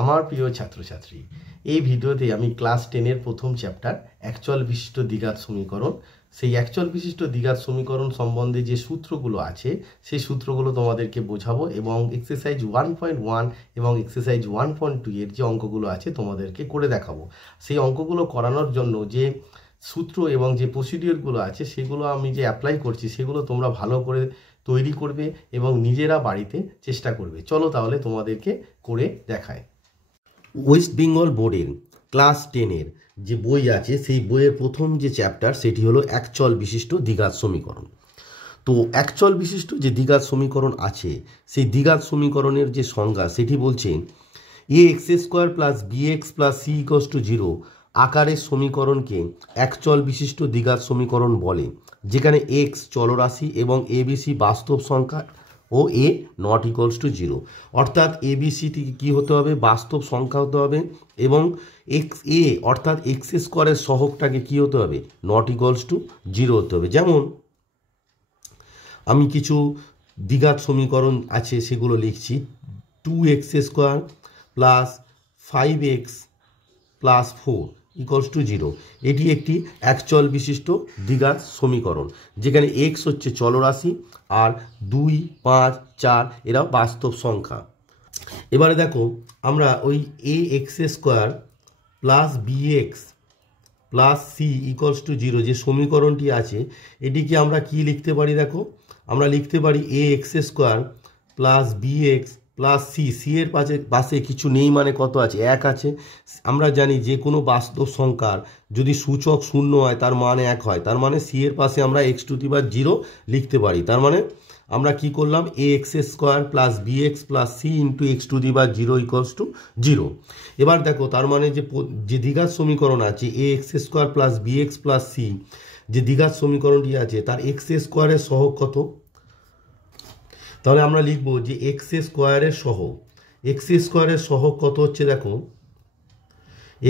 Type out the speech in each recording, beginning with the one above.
আমার প্রিয় ছাত্রছাত্রী, এই ভিডিওতে আমি ক্লাস 10-এর প্রথম চ্যাপ্টার একচল বিশিষ্ট দ্বিঘাত সমীকরণ, সেই একচল বিশিষ্ট দ্বিঘাত সমীকরণ সম্বন্ধে যে সূত্রগুলো আছে সেই সূত্রগুলো তোমাদেরকে বোঝাবো এবং এক্সারসাইজ 1.1 এবং এক্সারসাইজ 1.2 এর যে অঙ্কগুলো আছে তোমাদেরকে করে দেখাবো। সেই অঙ্কগুলো করানোর জন্য যে সূত্র এবং যে প্রসিডিওরগুলো আছে সেগুলো আমি যে অ্যাপ্লাই করছি সেগুলো তোমরা ভালো করে তৈরি করবে এবং নিজেরা বাড়িতে চেষ্টা করবে। চলো তাহলে তোমাদেরকে করে দেখায়। ওয়েস্ট বেঙ্গল বোর্ডের ক্লাস 10-এর যে বই আছে সেই বইয়ের প্রথম যে চ্যাপ্টার সেটি হলো একচল বিশিষ্ট দ্বিঘাত সমীকরণ। তো একচল বিশিষ্ট যে দ্বিঘাত সমীকরণ আছে সেই দ্বিঘাত সমীকরণের যে সংজ্ঞা সেটি বলছে a x square plus b x plus c equals to 0 আকারের সমীকরণকে একচল বিশিষ্ট দ্বিঘাত সমীকরণ বলে, যেখানে এক্স চলরাশি এবং এবিসি বাস্তব সংখ্যা ও এ নট ইকুয়ালস টু 0। অর্থাৎ এবিসিটি কী হতে হবে? বাস্তব সংখ্যা হতে হবে এবং এক্স এ অর্থাৎ এক্স স্কোয়ারের সহগটাকে কী হতে হবে? নট ইকুয়ালস টু 0 হতে হবে। যেমন আমি কিছু দ্বিঘাত সমীকরণ আছে সেগুলো লিখছি। 2x square plus 5x plus 4 equals to 0। এটি একটি একচল বিশিষ্ট দ্বিঘাত সমীকরণ, যেখানে এক্স হচ্ছে চলরাশি আর 2, 5, 4 এরা বাস্তব সংখ্যা। এবারে দেখো আমরা ওই a x square plus b x plus c equals to 0 যে সমীকরণটি আছে এটিকে আমরা কি লিখতে পারি? দেখো আমরা লিখতে পারি a x square plus b x plus c, c এর পাশে কিছু নেই মানে কত আছে? 1 আছে। আমরা জানি যে কোনো বাস্তব সংখ্যার যদি সূচক 0 হয় তার মান 1 হয়, তার মানে সি এর পাশে আমরা এক্স টু দি পাওয়ার 0 লিখতে পারি। তার মানে আমরা কি করলাম? A x square plus b x plus c into x to the power 0 equals to 0। এবার দেখো তার মানে যে দ্বিঘাত সমীকরণ আছে a x square plus b x plus c, যে দ্বিঘাত সমীকরণটি আছে তার এক্স স্কোয়ারের সহগ কত? তাহলে আমরা লিখব যে এক্স স্কোয়ারের সহগ কত হচ্ছে? দেখো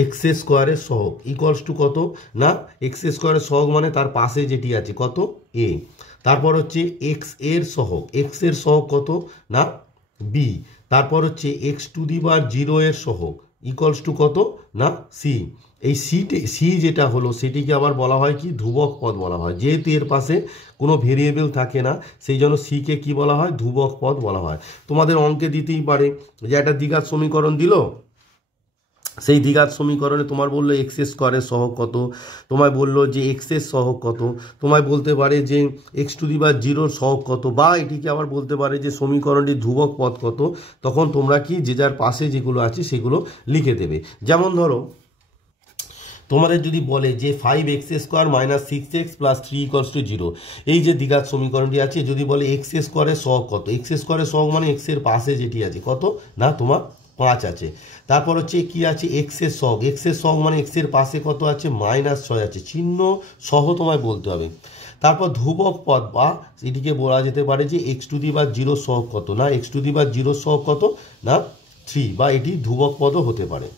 এক্স স্কোয়ারের সহগ ইকুয়ালস টু কত না, এক্স স্কোয়ারের সহগ মানে তার পাশে যেটি আছে কত? এ। তারপর হচ্ছে এক্স এর সহগ কত না বি। তারপর হচ্ছে এক্স টু দি পাওয়ার 0 এর সহগ ইকুয়ালস টু কত না সি। এই সি যেটা হলো সেটিকে আবার বলা হয় কি? ধ্রুবক পদ বলা হয়। যেহেতু এর পাশে কোনো ভেরিয়েবল থাকে না সেই জন্য সিকে কি বলা হয়? ধ্রুবক পদ বলা হয়। তোমাদের অঙ্কে দিতেই পারে যে একটা দ্বিঘাত সমীকরণ দিল, সেই দ্বিঘাত সমীকরণে তোমার বললো এক্স স্কোয়ারের সহগ কত, তোমায় বললো যে এক্স এর সহগ কত, তোমায় বলতে পারে যে এক্স টু দি পাওয়ার 0 সহগ কত, বা এটিকে আবার বলতে পারে যে সমীকরণটির ধ্রুবক পদ কত। তখন তোমরা কি যে যার পাশে যেগুলো আছে সেগুলো লিখে দেবে। যেমন ধরো তোমাদের যদি বলে যে 5x square minus 6x plus 3 equals to 0, এই যে দ্বিঘাত সমীকরণটি আছে যদি বলে এক্স স্কোয়ারের সহগ কত, এক্স স্কোয়ারের সহগ মানে এক্স এর পাশে যেটি আছে কত না তোমার 5 আছে। তারপর হচ্ছে কি আছে? এক্স এর সহগ মানে এক্স এর পাশে কত আছে? -6 আছে। চিহ্ন সহ তোমায় বলতে হবে। তারপর ধ্রুবক পদ বা এটিকে বলা যেতে পারে যে এক্স টু দি পাওয়ার 0 সহগ কত না, এক্স টু দি পাওয়ার 0 সহগ কত না 3, বা এটি ধ্রুবক পদও হতে পারে।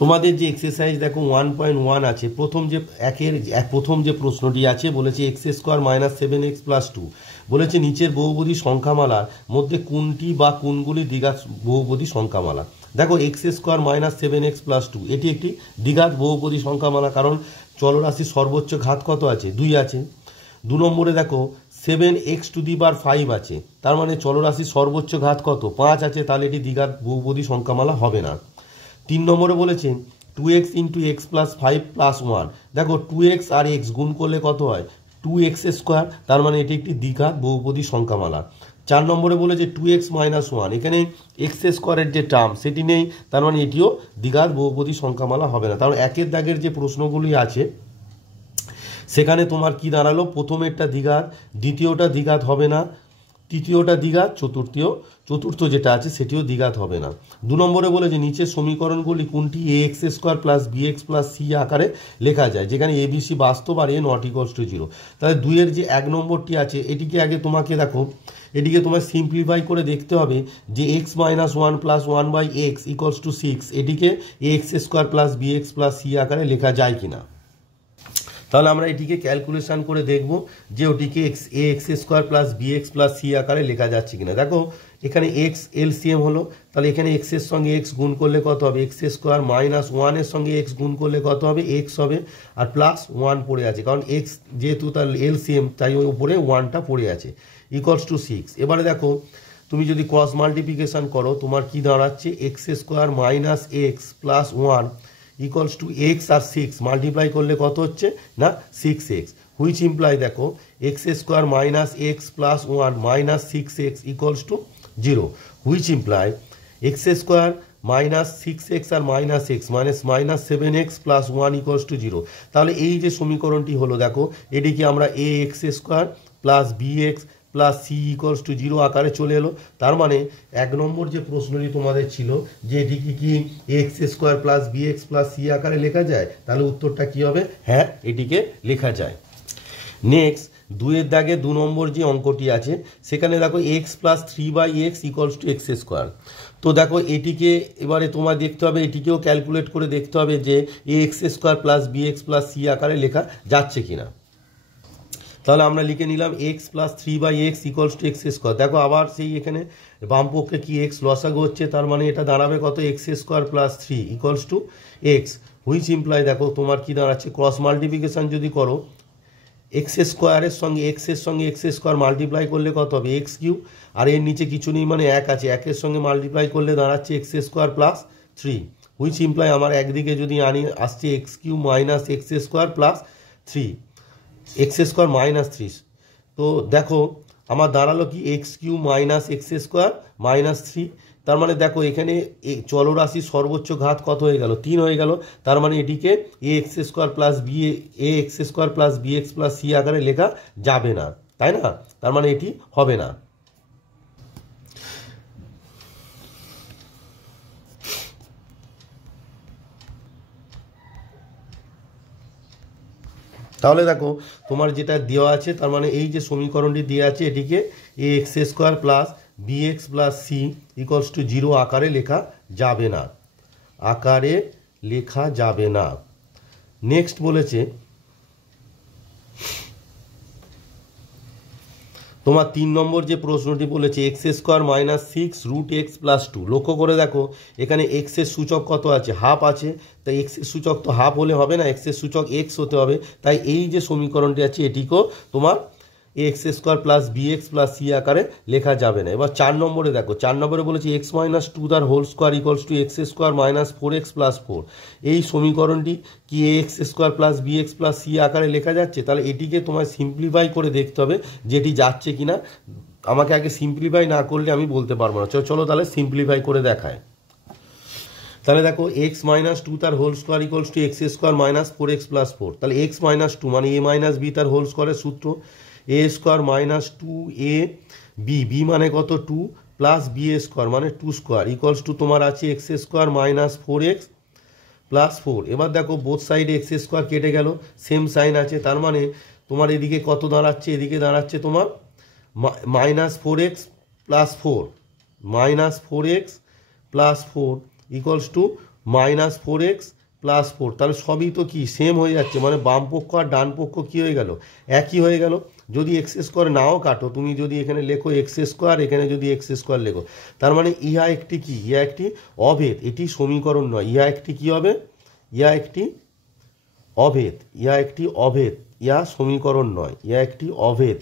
তোমাদের যে এক্সারসাইজ দেখো 1.1 আছে, প্রথম যে প্রশ্নটি আছে বলেছে x square minus 7x plus 2, বলেছে নিচের বহুপদী সংখ্যামালার মধ্যে কোনটি বা কোনগুলি দ্বিঘাত বহুপদী সংখ্যামালা। দেখো x square minus 7x plus 2 এটি একটি দ্বিঘাত বহুপদী সংখ্যামালা, কারণ চলরাশির সর্বোচ্চ ঘাত কত আছে? 2 আছে। 2 নম্বরে দেখো 7x টু দি পাওয়ার 5 আছে, তার মানে চলরাশির সর্বোচ্চ ঘাত কত? 5 আছে, তাহলে এটি দ্বিঘাত বহুপদী সংখ্যামালা হবে না। 3 নম্বরে বলেছে 2x into x plus 5 plus 1, দেখো 2x আর x গুণ করলে কত হয়? 2x স্কোয়ার, তার মানে এটি একটি দ্বিঘাত বহুপদী সংখ্যামালা। 4 নম্বরে বলেছে 2x মাইনাস 1, এখানে এক্স স্কোয়ারের যে টার্ম সেটি নেই, তার মানে এটিও দ্বিঘাত বহুপদী সংখ্যামালা হবে না। কারণ একের দাগের যে প্রশ্নগুলি আছে সেখানে তোমার কি দাঁড়ালো? প্রথমেরটা দ্বিঘাত, দ্বিতীয়টা দ্বিঘাত হবে না, তৃতীয়টা দ্বিঘাত, চতুর্থ যেটা আছে সেটিও দ্বিঘাত হবে না। 2 নম্বরে বলে যে নিচের সমীকরণগুলি কোনটি a x square plus b x plus c আকারে লেখা যায়, যেখানে এবিসি বাস্তব আর এ নট ইকুয়ালস টু 0। তাহলে 2-এর যে 1 নম্বরটি আছে এটিকে আগে তোমাকে দেখো, এটিকে তোমায় সিম্পলিফাই করে দেখতে হবে যে x minus 1 plus 1 by x equals to 6, এটিকে a x square plus b x plus c আকারে লেখা যায় কিনা। তাহলে আমরা এটিকে ক্যালকুলেশন করে দেখব যে ওটিকে x square plus b x plus c আকারে লেখা যাচ্ছে কিনা। দেখো এখানে এক্স এলসিএম হলো, তাহলে এখানে এক্স এর সঙ্গে এক্স গুণ করলে কত হবে, এক্স স্কোয়ার মাইনাস ওয়ানের সঙ্গে এক্স গুণ করলে কত হবে, এক্স হবে, আর প্লাস ওয়ান পড়ে আছে, কারণ এক্স যেহেতু তার এলসিএম তাই ওই উপরে ওয়ানটা পড়ে আছে, ইকুয়ালস টু 6। এবারে দেখো তুমি যদি ক্রস মাল্টিপ্লিকেশন করো তোমার কি দাঁড়াচ্ছে, x square minus x plus one equals to x আর 6 মাল্টিপ্লাই করলে কত হচ্ছে না 6x, হুইচ ইমপ্লাই দেখো x square minus x plus one minus 6x equals to 0, which imply x square minus 6x আর minus x minus 7x plus one equals to 0। তাহলে এই যে সমীকরণটি হলো দেখো এটিকে আমরা a x square plus b x plus c equals to 0 আকারে চলে এলো। তার মানে 1 নম্বর যে প্রশ্নটি তোমাদের ছিল যে এটিকে কি x square plus b x plus c আকারে লেখা যায়, তাহলে উত্তরটা কি হবে, হ্যাঁ এটিকে লেখা যায়। নেক্সট 2-এর দাগে 2 নম্বর যে অঙ্কটি আছে সেখানে দেখো x plus 3/x equals to x square. তো দেখো এটিকে এবারে তোমার দেখতে হবে, এটিকেও ক্যালকুলেট করে দেখতে হবে যে x square plus b x plus c আকারে লেখা যাচ্ছে কিনা। তাহলে আমরা লিখে নিলাম x plus 3/x equals to x square. দেখো আবার সেই এখানে বাম পক্ষে কি এক্স লসাগু হচ্ছে, তার মানে এটা দাঁড়াবে কত, x square plus 3 equals to x, which imply দেখো তোমার কি দাঁড়াচ্ছে, ক্রস মাল্টিপ্লিকেশন যদি করো এক্স স্কোয়ারের সঙ্গে এক্স স্কোয়ার মাল্টিপ্লাই করলে কত হবে, এক্স কিউ, আর এর নিচে কিছু নেই মানে 1 আছে, 1-এর সঙ্গে মাল্টিপ্লাই করলে দাঁড়াচ্ছে x square plus 3, which imply আমার একদিকে যদি আনি আসছে x cube minus x square plus 3, x square minus 3। তো দেখো আমার দাঁড়ালো কি x cube minus x square minus 3, তার মানে দেখো এখানে চলরাশির সর্বোচ্চ ঘাত কত হয়ে গেল, 3 হয়ে গেল। তার মানে এটিকে a x square plus b x plus c আকারে লেখা যাবে না, তাই না, তার মানে এটি হবে না। তাহলে দেখো তোমার যেটা দেওয়া আছে তার মানে এই যে সমীকরণটি দেওয়া আছে এটিকে a x square plus b x plus c equals to 0 আকারে লেখা যাবে না, আকারে লেখা যাবে না। নেক্সট বলেছে তোমার 3 নম্বর যে প্রশ্নটি বলেছে x square minus 6 root x plus 2। লক্ষ্য করে দেখো এখানে এক্সের সূচক কত আছে, হাফ আছে, তাই এক্সের সূচক তো হাফ হলে হবে না, এক্সের সূচক এক্স হতে হবে, তাই এই যে সমীকরণটি আছে এটিকেও তোমার x square plus b x plus c আকারে লেখা যাবে না। এবার 4 নম্বরে দেখো, 4 নম্বরে বলেছে এক্স মাইনাস 2 তার whole square equals to x square minus 4x plus 4। এই সমীকরণটি কি x square plus b x plus c আকারে লেখা যাচ্ছে, তাহলে এটিকে তোমায় সিম্পলিফাই করে দেখতে হবে যেটি যাচ্ছে কিনা। আমাকে আগে সিম্পলিফাই না করলে আমি বলতে পারবো না, চলো তাহলে সিম্পলিফাই করে দেখায়। তাহলে দেখো এক্স মাইনাস 2 তার whole square equals to x square minus 4x plus 4। তাহলে এক্স মাইনাস 2 মানে এ মাইনাস বি তার হোল স্কোয়ারের সূত্র, এ স্কোয়ার মাইনাস 2a বি মানে কত 2 প্লাস বি স্কোয়ার মানে 2 স্কোয়ার ইকুয়ালস টু তোমার আছে x square minus 4x plus 4। এবার দেখো বোথ সাইডে এক্স স্কোয়ার কেটে গেল, সেম সাইন আছে, তার মানে তোমার এদিকে কত দাঁড়াচ্ছে, এদিকে দাঁড়াচ্ছে তোমার minus 4x plus 4 minus 4x plus 4 equals to minus 4x plus 4। তাহলে সবই তো কি সেম হয়ে যাচ্ছে, মানে বাম পক্ষ আর ডান পক্ষ কি হয়ে গেল, একই হয়ে গেল। যদি এক্স স্কোয়ার নাও কাটো, তুমি যদি এখানে লেখো এক্স স্কোয়ার, এখানে যদি এক্স স্কোয়ার লেখো, তার মানে ইহা একটি কি, ইহা একটি অভেদ, এটি সমীকরণ নয়, ইহা একটি কি হবে, ইহা একটি অভেদ, ইহা একটি অভেদ, ইহা সমীকরণ নয়, ইহা একটি অভেদ।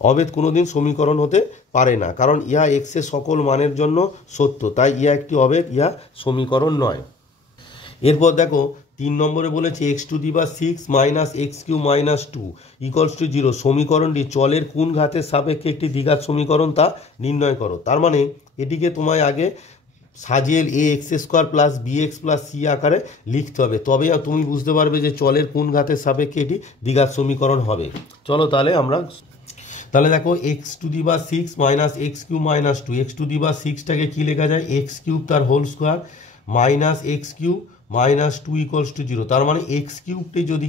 অভেদ কোনোদিন সমীকরণ হতে পারে না, কারণ ইহা এক্সের সকল মানের জন্য সত্য, তাই ইহা একটি অভেদ, ইহা সমীকরণ নয়। এরপর দেখো 3 নম্বরে বলেছে x to the power 6 minus x cube minus 2 equals to 0। সমীকরণটি চলের কোন ঘাতের সাপেক্ষে একটি দ্বিঘাত সমীকরণ তা নির্ণয় করো। তার মানে এটিকে তোমায় আগে সাজিয়ে a x square plus b x plus c আকারে লিখতে হবে, তবে তুমি বুঝতে পারবে যে চলের কোন ঘাতের সাপেক্ষে এটি দ্বিঘাত সমীকরণ হবে। চলো তাহলে আমরা, তাহলে দেখো x to the power 6 minus x cube minus 2, x to the power 6টাকে কী লেখা যায়, এক্স কিউব তার whole square minus x cube minus 2 equals to 0। তার মানে এক্স কিউবটি যদি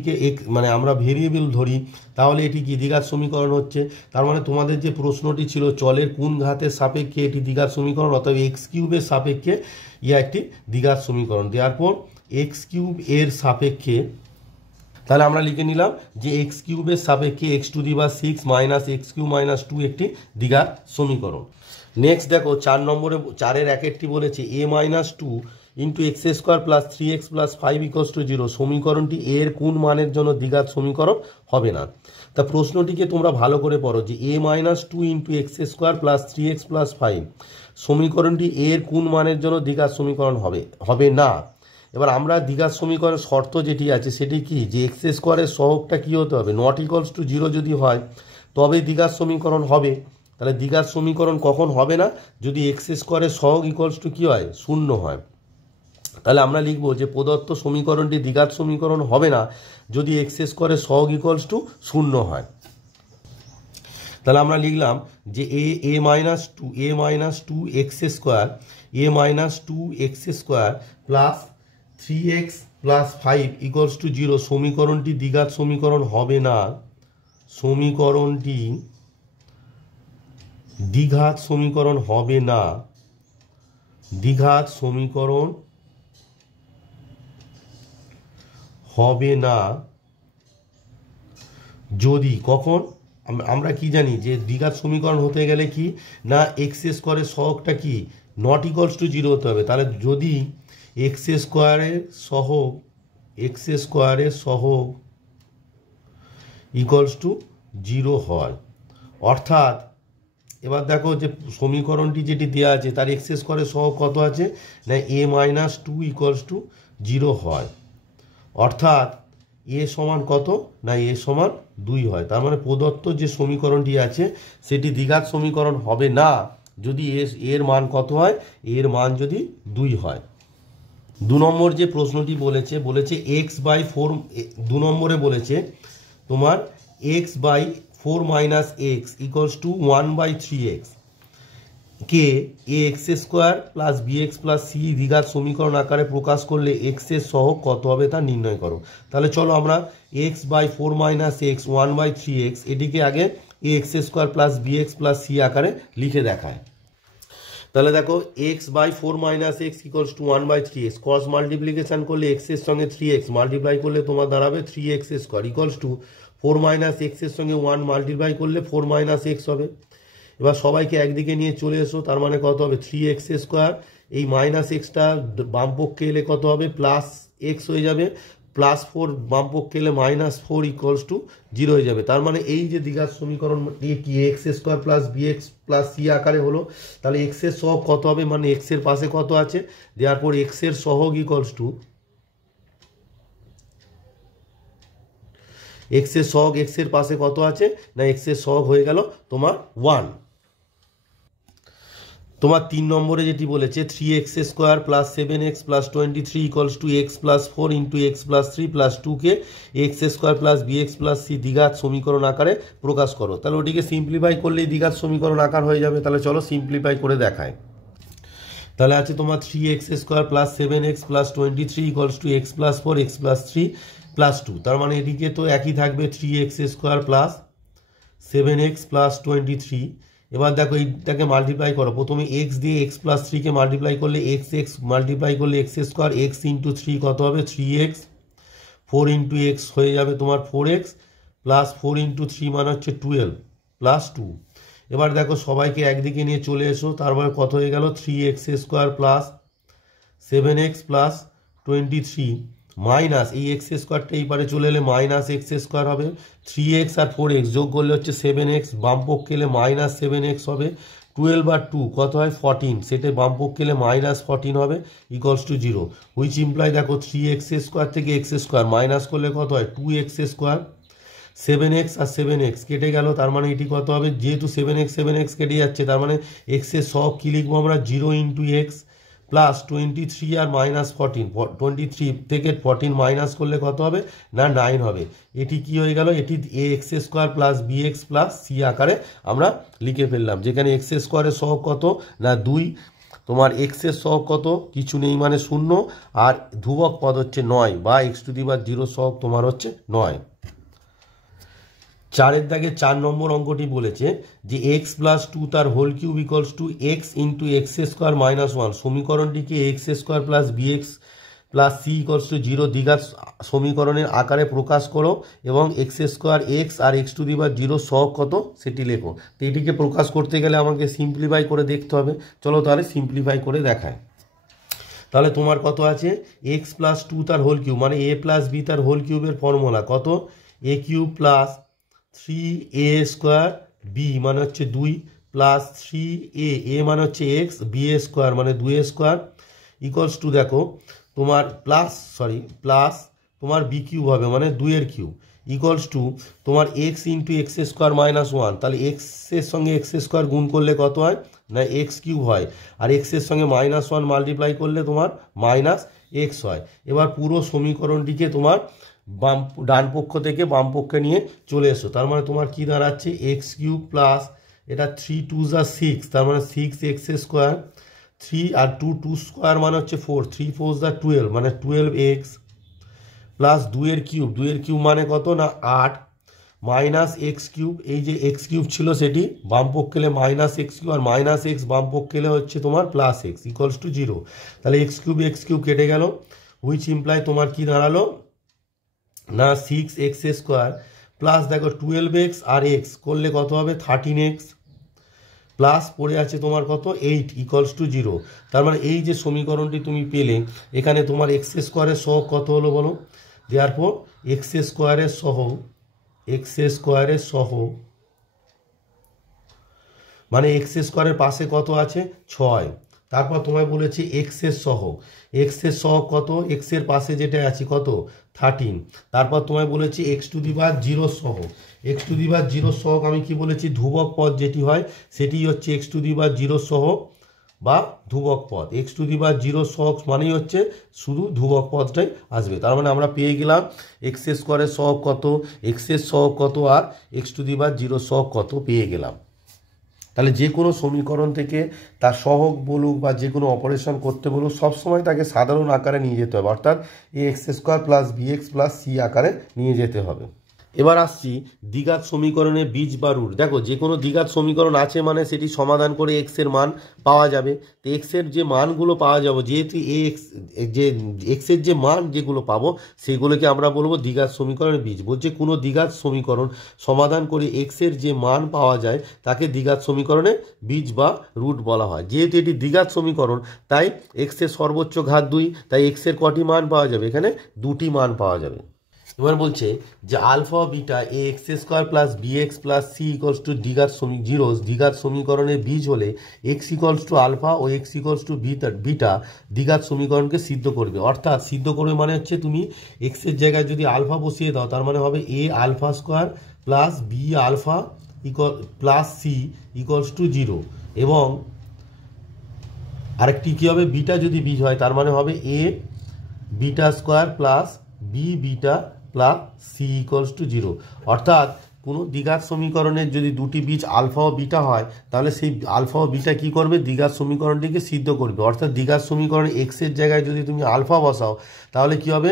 মানে আমরা ভেরিয়েবল ধরি তাহলে এটি কি দ্বিঘাত সমীকরণ হচ্ছে। তার মানে তোমাদের যে প্রশ্নটি ছিল চলের কোন ঘাতের সাপেক্ষে এটি দ্বিঘাত সমীকরণ, অর্থাৎ এক্স কিউবের সাপেক্ষে ইয়া একটি দ্বিঘাত সমীকরণ। দেওয়ার পর এক্স কিউব এর সাপেক্ষে, তাহলে আমরা লিখে নিলাম যে এক্স কিউবের সাপেক্ষে x to the power 6 minus x cube minus 2 একটি দ্বিঘাত সমীকরণ। নেক্সট দেখো 4 নম্বরে 4-এর 1-এরটি বলেছে a minus 2 into x square plus 3x plus 5 equals to 0 সমীকরণটি এর কোন মানের জন্য দ্বিঘাত সমীকরণ হবে না। তা প্রশ্নটিকে তোমরা ভালো করে পড়ো যে a minus 2 into x square plus 3x plus 5 সমীকরণটি এর কোন মানের জন্য দ্বিঘাত সমীকরণ হবে না। এবার আমরা দ্বিঘাত সমীকরণের শর্ত যেটি আছে সেটি কি, যে এক্স স্কোয়ারের সহগটা কী হতে হবে, নট ইকুয়ালস টু 0 যদি হয় তবে দ্বিঘাত সমীকরণ হবে। তাহলে দ্বিঘাত সমীকরণ কখন হবে না, যদি এক্স স্কোয়ারের সহগ ইকুয়ালস টু কী হয়, 0 হয়। তাহলে আমরা লিখব যে প্রদত্ত সমীকরণটি দ্বিঘাত সমীকরণ হবে না যদি এক্স স্কোয়ারের সহগ ইকুয়ালস টু 0 হয়। তাহলে আমরা লিখলাম যে a minus two x square plus 3x plus 5 equals to 0 সমীকরণটি দ্বিঘাত সমীকরণ হবে না। সমীকরণটি দ্বিঘাত সমীকরণ হবে না। দ্বিঘাত সমীকরণ হবে না যদি, কখন, আমরা কি জানি যে দ্বিঘাত সমীকরণ হতে গেলে কি না, এক্স স্কোয়ারের সহগটা কি নট ইকুয়ালস টু 0 হতে হবে। তাহলে যদি এক্স স্কোয়ারের সহগ ইকুয়ালস টু 0 হয়, অর্থাৎ এবার দেখো যে সমীকরণটি যেটি দেওয়া আছে তার এক্স স্কোয়ারের সহগ কত আছে না a মাইনাস 2 ইকুয়ালস টু 0 হয়, অর্থাৎ এ সমান কত না এ সমান 2 হয়। তার মানে প্রদত্ত যে সমীকরণটি আছে সেটি দ্বিঘাত সমীকরণ হবে না যদি এর মান কত হয়, এর মান যদি 2 হয়। 2 নম্বর যে প্রশ্নটি বলেছে এক্স বাই 4, 2 নম্বরে বলেছে তোমার x by 4 minus x equals to 1/3x কে a x square plus b x plus c দ্বিঘাত সমীকরণ আকারে প্রকাশ করলে এক্স এর সহগ কত হবে তা নির্ণয় করো। তাহলে চলো আমরা x by 4 minus x 1/3x এটিকে আগে a x square plus b x plus c আকারে লিখে দেখায়। তাহলে দেখো x by 4 minus x equals to 1/3x, cross multiplication করলে এক্স এর সঙ্গে 3x মাল্টিপ্লাই করলে তোমার দাঁড়াবে 3x square equals to 4 minus x এর সঙ্গে 1 মাল্টিপ্লাই করলে 4 মাইনাস এক্স হবে। এবার সবাইকে একদিকে নিয়ে চলে এসো, তার মানে কত হবে 3x স্কোয়ার, এই মাইনাস এক্সটা বাম পক্ষে এলে কত হবে প্লাস এক্স হয়ে যাবে, প্লাস 4 বাম পক্ষে এলে -4 ইকুয়ালস টু 0 হয়ে যাবে। তার মানে এই যে দ্বিঘাত সমীকরণ কি x square plus b x plus c আকারে হলো, তাহলে এক্স এর সহগ কত হবে, মানে এক্স এর পাশে কত আছে, দেওয়ার পর এক্স এর সহগ ইকুয়ালস টু এক্স এর সহগ এক্স এর পাশে কত আছে না এক্স এর সহগ হয়ে গেল তোমার 1। তোমার 3 নম্বরে যেটি বলেছে 3x square plus 7x plus 23 equals to x plus 4 into x plus 3 plus 2কে x square plus bx plus c দ্বিঘাত সমীকরণ আকারে প্রকাশ করো। তাহলে ওটিকে সিম্পলিফাই করলেই দ্বিঘাত সমীকরণ আকার হয়ে যাবে। তাহলে চলো সিম্পলিফাই করে দেখায়। তাহলে আছে তোমার 3x square plus 7x plus 23 equals to x plus 4 x plus 3 plus 2, তার মানে এদিকে তো একই থাকবে 3x square plus 7x plus 23। এবার দেখো এইটাকে মাল্টিপ্লাই করো, প্রথমে এক্স দিয়ে এক্স প্লাস 3কে মাল্টিপ্লাই করলে এক্স মাল্টিপ্লাই করলে এক্স স্কোয়ার, এক্স ইন্টু 3 কত হবে 3x, 4 ইন্টু এক্স হয়ে যাবে তোমার 4x প্লাস 4 ইন্টু 3 মানে হচ্ছে 12 প্লাস 2। এবার দেখো সবাইকে একদিকে নিয়ে চলে এসো, তারপরে কত হয়ে গেল 3x square plus 7x plus 23 minus এই এক্স স্কোয়ারটা এই পারে চলে এলে মাইনাস এক্স স্কোয়ার হবে, 3x আর 4x যোগ করলে হচ্ছে 7x, বাম পক্ষে এলে মাইনাস 7x হবে, 12 আর 2 কত হয় 14, সেটা বাম পক্ষে এলে -14 হবে ইকুয়ালস টু 0, হুইচ ইমপ্লাই দেখো 3x স্কোয়ার থেকে এক্স স্কোয়ার মাইনাস করলে কত হয় 2x স্কোয়ার, 7x আর 7x কেটে গেল, তার মানে এটি কত হবে, যেহেতু 7x কেটে যাচ্ছে তার মানে এক্স এর সব কি লিখবো আমরা 0 ইন্টু এক্স প্লাস 23 আর -14, 23 থেকে 14 মাইনাস করলে কত হবে না 9 হবে। এটি কি হয়ে গেল, এটি x square plus bx plus c আকারে আমরা লিখে ফেললাম, যেখানে এক্স স্কোয়ারের সহগ কত না 2, তোমার এক্স এর সহগ কত কিছু নেই মানে 0, আর ধ্রুবক পদ হচ্ছে 9 বা x টু দি পাওয়ার 0 সহগ তোমার হচ্ছে 9। 4-এর দাগে 4 নম্বর অঙ্কটি বলেছে যে এক্স প্লাস 2 তার whole cube equals to x into x square minus 1 সমীকরণটিকে x square plus bx plus c equals to 0 দ্বিঘাত সমীকরণের আকারে প্রকাশ করো এবং এক্স স্কোয়ার এক্স আর এক্স টু দি পাওয়ার 0 সহগ কত সেটি লেখো। তো এটিকে প্রকাশ করতে গেলে আমাকে সিম্পলিফাই করে দেখতে হবে। চলো তাহলে সিম্পলিফাই করে দেখায়। তাহলে তোমার কত আছে এক্স প্লাস 2 তার হোল কিউব মানে এ প্লাস বি তার হোল কিউবের ফর্মুলা কত a cube plus 3a square b মানে হচ্ছে 2 প্লাস 3a এ মানে হচ্ছে এক্স বি এ স্কোয়ার মানে 2a স্কোয়ার ইকুয়ালস টু দেখো তোমার প্লাস তোমার বি কিউব হবে মানে 2 এর কিউব ইকুয়ালস টু তোমার x into x square minus 1 তাহলে এক্সের সঙ্গে এক্স স্কোয়ার গুণ করলে কত হয় না এক্স কিউব হয় আর এক্সের সঙ্গে মাইনাস 1 মাল্টিপ্লাই করলে তোমার মাইনাস এক্স হয়। এবার পুরো সমীকরণটিকে তোমার ডান পক্ষ থেকে বাম পক্ষে নিয়ে চলে এসো। তার মানে তোমার কি দাঁড়াচ্ছে এক্স কিউব প্লাস এটা 3 2 যা 6 তার মানে 6 এক্স স্কোয়ার 3 আর 2 2 স্কোয়ার মানে হচ্ছে 4 3 4 যা 12 মানে 12 এক্স প্লাস 2 এর কিউব মানে কত না 8 মাইনাস এক্স কিউব এই যে এক্স কিউব ছিল সেটি বাম পক্ষে এলে মাইনাস এক্স কিউব আর মাইনাস এক্স বাম পক্ষে এলে হচ্ছে তোমার প্লাস এক্স ইকুয়ালস টু 0। তাহলে এক্স কিউব কেটে গেল হুইচ ইমপ্লাই তোমার কি দাঁড়ালো না 6 এক্স স্কোয়ার প্লাস দেখো 12 এক্স আর এক্স করলে কত হবে 13 এক্স প্লাস পড়ে আছে তোমার কত 8 ইকুয়ালস টু 0। তার মানে এই যে সমীকরণটি তুমি পেলে এখানে তোমার এক্স স্কোয়ারের সহগ কত হলো বলো দেয়ারফর এক্স স্কোয়ারের সহগ মানে এক্স স্কোয়ারের পাশে কত আছে 6 তারপর তোমায় বলেছি এক্সের সহগ কত এক্সের পাশে যেটা আছে কত 13 তারপর তোমায় বলেছি এক্স টু দি পাওয়ার 0 সহগ আমি কি বলেছি ধ্রুবক পদ যেটি হয় সেটি হচ্ছে এক্স টু দি পাওয়ার 0 সহগ বা ধ্রুবক পদ এক্স টু দি পাওয়ার 0 সহগ মানেই হচ্ছে শুধু ধ্রুবক পদটাই আসবে। তার মানে আমরা পেয়ে গেলাম এক্স স্কোয়ারের সহগ কত এক্সের সহগ কত আর এক্স টু দি পাওয়ার 0 সহগ কত পেয়ে গেলাম। তাহলে যে কোনো সমীকরণ থেকে তার সহগ বলুক বা যে কোনো অপারেশন করতে বলুক সবসময় তাকে সাধারণ আকারে নিয়ে যেতে হবে অর্থাৎ a x square plus b x plus c আকারে নিয়ে যেতে হবে। এবার আসছি দ্বিঘাত সমীকরণে বীজ বা রুট। দেখো যে কোনো দ্বিঘাত সমীকরণ আছে মানে সেটি সমাধান করে এক্সের মান পাওয়া যাবে। তো এক্সের যে মানগুলো পাওয়া যাবে যেহেতু এক্সের যে মান যেগুলো পাবো সেগুলোকে আমরা বলবো দ্বিঘাত সমীকরণের বীজ। বলছে কোনো দ্বিঘাত সমীকরণ সমাধান করে এক্সের যে মান পাওয়া যায় তাকে দ্বিঘাত সমীকরণে বীজ বা রুট বলা হয়। যেহেতু এটি দ্বিঘাত সমীকরণ তাই এক্সের সর্বোচ্চ ঘাত 2 তাই এক্সের কটি মান পাওয়া যাবে এখানে 2টি মান পাওয়া যাবে। এবার বলছে যে alpha beta a x square plus b x plus c equals to দ্বিঘাত সমীকরণের বীজ হলে এক্স ইকলস টু আলফা ও এক্স ইকলস টু বিটা দ্বিঘাত সমীকরণকে সিদ্ধ করবে। অর্থাৎ সিদ্ধ করবে মানে হচ্ছে তুমি এক্সের জায়গায় যদি আলফা বসিয়ে দাও তার মানে হবে a alpha square plus b alpha plus c equals to 0 এবং আরেকটি কী হবে বিটা যদি বীজ হয় তার মানে হবে a beta square plus b beta plus c equals to 0। অর্থাৎ কোনো দ্বিঘাত সমীকরণের যদি দুটি বীজ আলফা ও বিটা হয় তাহলে সেই আলফা ও বিটা কী করবে দ্বিঘাত সমীকরণটিকে সিদ্ধ করবে। অর্থাৎ দ্বিঘাত সমীকরণে এক্সের জায়গায় যদি তুমি আলফা বসাও তাহলে কী হবে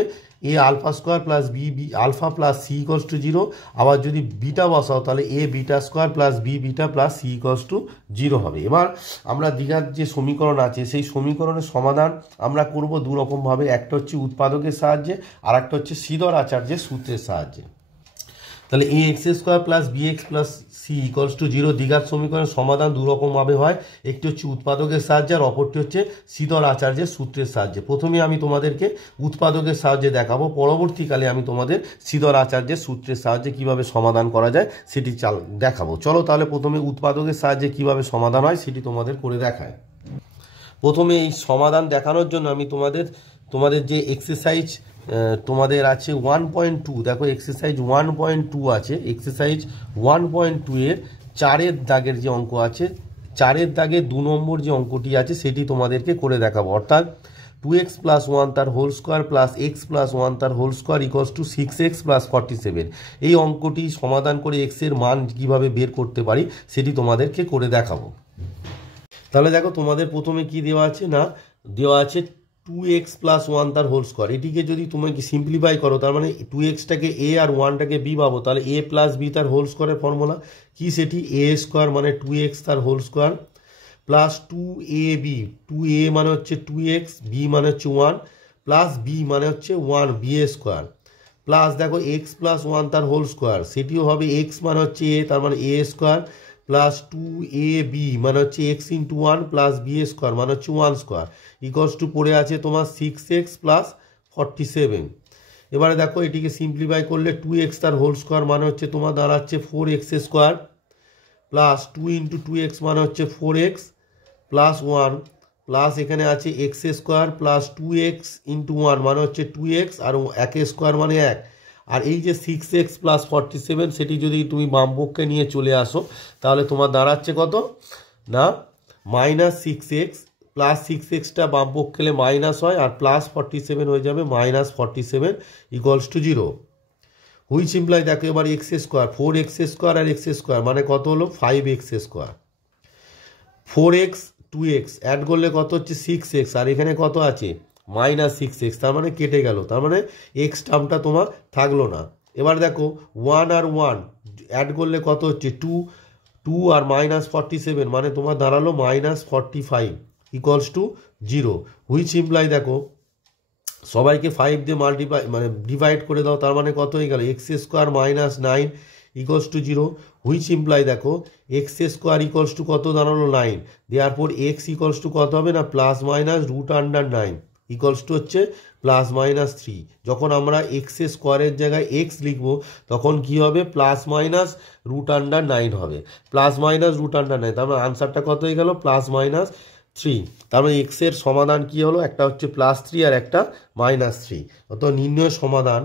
a alpha square plus b alpha plus c equals to 0। আবার যদি বিটা বসাও তাহলে a beta square plus b beta plus c equals to 0 হবে। এবার আমরা দ্বিঘাত যে সমীকরণ আছে সেই সমীকরণের সমাধান আমরা করব দু রকমভাবে, একটা হচ্ছে উৎপাদকের সাহায্যে আর একটা হচ্ছে সিদর আচার্যের সূত্রের সাহায্যে। তাহলে a x square plus b x plus c equals to 0 দ্বিঘাত সমীকরণের সমাধান দু রকমভাবে হয়, একটি হচ্ছে উৎপাদকের সাহায্যে আর অপরটি হচ্ছে সিদর আচার্যের সূত্রের সাহায্যে। প্রথমে আমি তোমাদেরকে উৎপাদকের সাহায্যে দেখাবো, পরবর্তীকালে আমি তোমাদের সিদর আচার্যের সূত্রের সাহায্যে কিভাবে সমাধান করা যায় সেটি দেখাবো। চলো তাহলে প্রথমে উৎপাদকের সাহায্যে কিভাবে সমাধান হয় সেটি তোমাদের করে দেখায়। প্রথমে এই সমাধান দেখানোর জন্য আমি তোমাদের যে এক্সারসাইজ তোমাদের আছে 1.2, দেখো এক্সারসাইজ 1.2 আছে। এক্সারসাইজ 1.2 এর 4-এর দাগের যে অঙ্ক আছে, 4-এর দাগে 2 নম্বর যে অঙ্কটি আছে সেটি তোমাদেরকে করে দেখাবো। অর্থাৎ 2x প্লাস 1 তার whole square plus x plus 1 তার whole square equals to 6x plus 47। এই অঙ্কটি সমাধান করে x এর মান কীভাবে বের করতে পারি সেটি তোমাদেরকে করে দেখাবো। তাহলে দেখো তোমাদের প্রথমে কি দেওয়া আছে না, দেওয়া আছে 2x প্লাস 1 তার হোল স্কোয়ার। এটিকে যদি তোমাকে সিম্পলিফাই করো তার মানে 2xটাকে a আর 1টাকে b পাবো, তাহলে a প্লাস b তার হোল স্কোয়ারের ফর্মুলা কি সেটি a স্কোয়ার মানে 2x তার whole square plus 2ab, 2a মানে হচ্ছে 2x, b মানে হচ্ছে 1 প্লাস বি মানে হচ্ছে 1 বি এ স্কোয়ার প্লাস দেখো এক্স প্লাস 1 তার হোল স্কোয়ার, সেটিও হবে এক্স মানে হচ্ছে এ, তার মানে এ স্কোয়ার প্লাস 2ab মানে হচ্ছে x into 1 plus b a square মানে হচ্ছে 1 স্কোয়ার ইকুয়ালস টু পড়ে আছে তোমার 6x প্লাস 47। এবারে দেখো এটিকে সিম্পলিফাই করলে 2x তার হোল স্কোয়ার মানে হচ্ছে তোমার দাঁড়াচ্ছে 4x square plus 2 into 2x মানে হচ্ছে 4x প্লাস 1 প্লাস এখানে আছে x square plus 2x into 1 মানে হচ্ছে 2x আর 1 স্কোয়ার মানে 1, আর এই যে 6x প্লাস 47 সেটি যদি তুমি বামপক্ষে নিয়ে চলে আসো তাহলে তোমার দাঁড়াচ্ছে কত না মাইনাস 6x প্লাস 6xটা বামপক্ষে গেলে মাইনাস হয় আর প্লাস 47 হয়ে যাবে minus 47 equals to 0। Which imply দেখো এবার এক্স স্কোয়ার 4x স্কোয়ার আর এক্স স্কোয়ার মানে কত হলো 5x square, 4x 2x add করলে কত হচ্ছে 6x আর এখানে কত আছে মাইনাস 6x, তার মানে কেটে গেল, তার মানে এক্স টার্মটা তোমার থাকলো না। এবার দেখো 1 আর 1 অ্যাড করলে কত হচ্ছে 2 আর মাইনাস 47 মানে তোমার দাঁড়ালো minus 45 equals to 0। Which imply দেখো সবাইকে 5 দিয়ে মাল্টিপ্লাই মানে ডিভাইড করে দাও, তার মানে কত হয়ে গেল x square minus 9 equals to 0। Which imply দেখো এক্স স্কোয়ার ইকুয়ালস টু কত দাঁড়ালো 9, দেয়ারফর এক্স ইকুয়ালস টু কত হবে no plus minus root under 9 equals to হচ্ছে প্লাস মাইনাস 3। যখন আমরা এক্স স্কোয়ারের জায়গায় এক্স লিখবো তখন কি হবে প্লাস মাইনাস রুট আন্ডার 9 হবে, প্লাস মাইনাস রুট আন্ডার 9, তার মানে আনসারটা কত হয়ে গেল প্লাস মাইনাস 3। তার মানে এক্স এর সমাধান কি হলো একটা হচ্ছে প্লাস 3 আর একটা মাইনাস 3, অত নির্ণয় সমাধান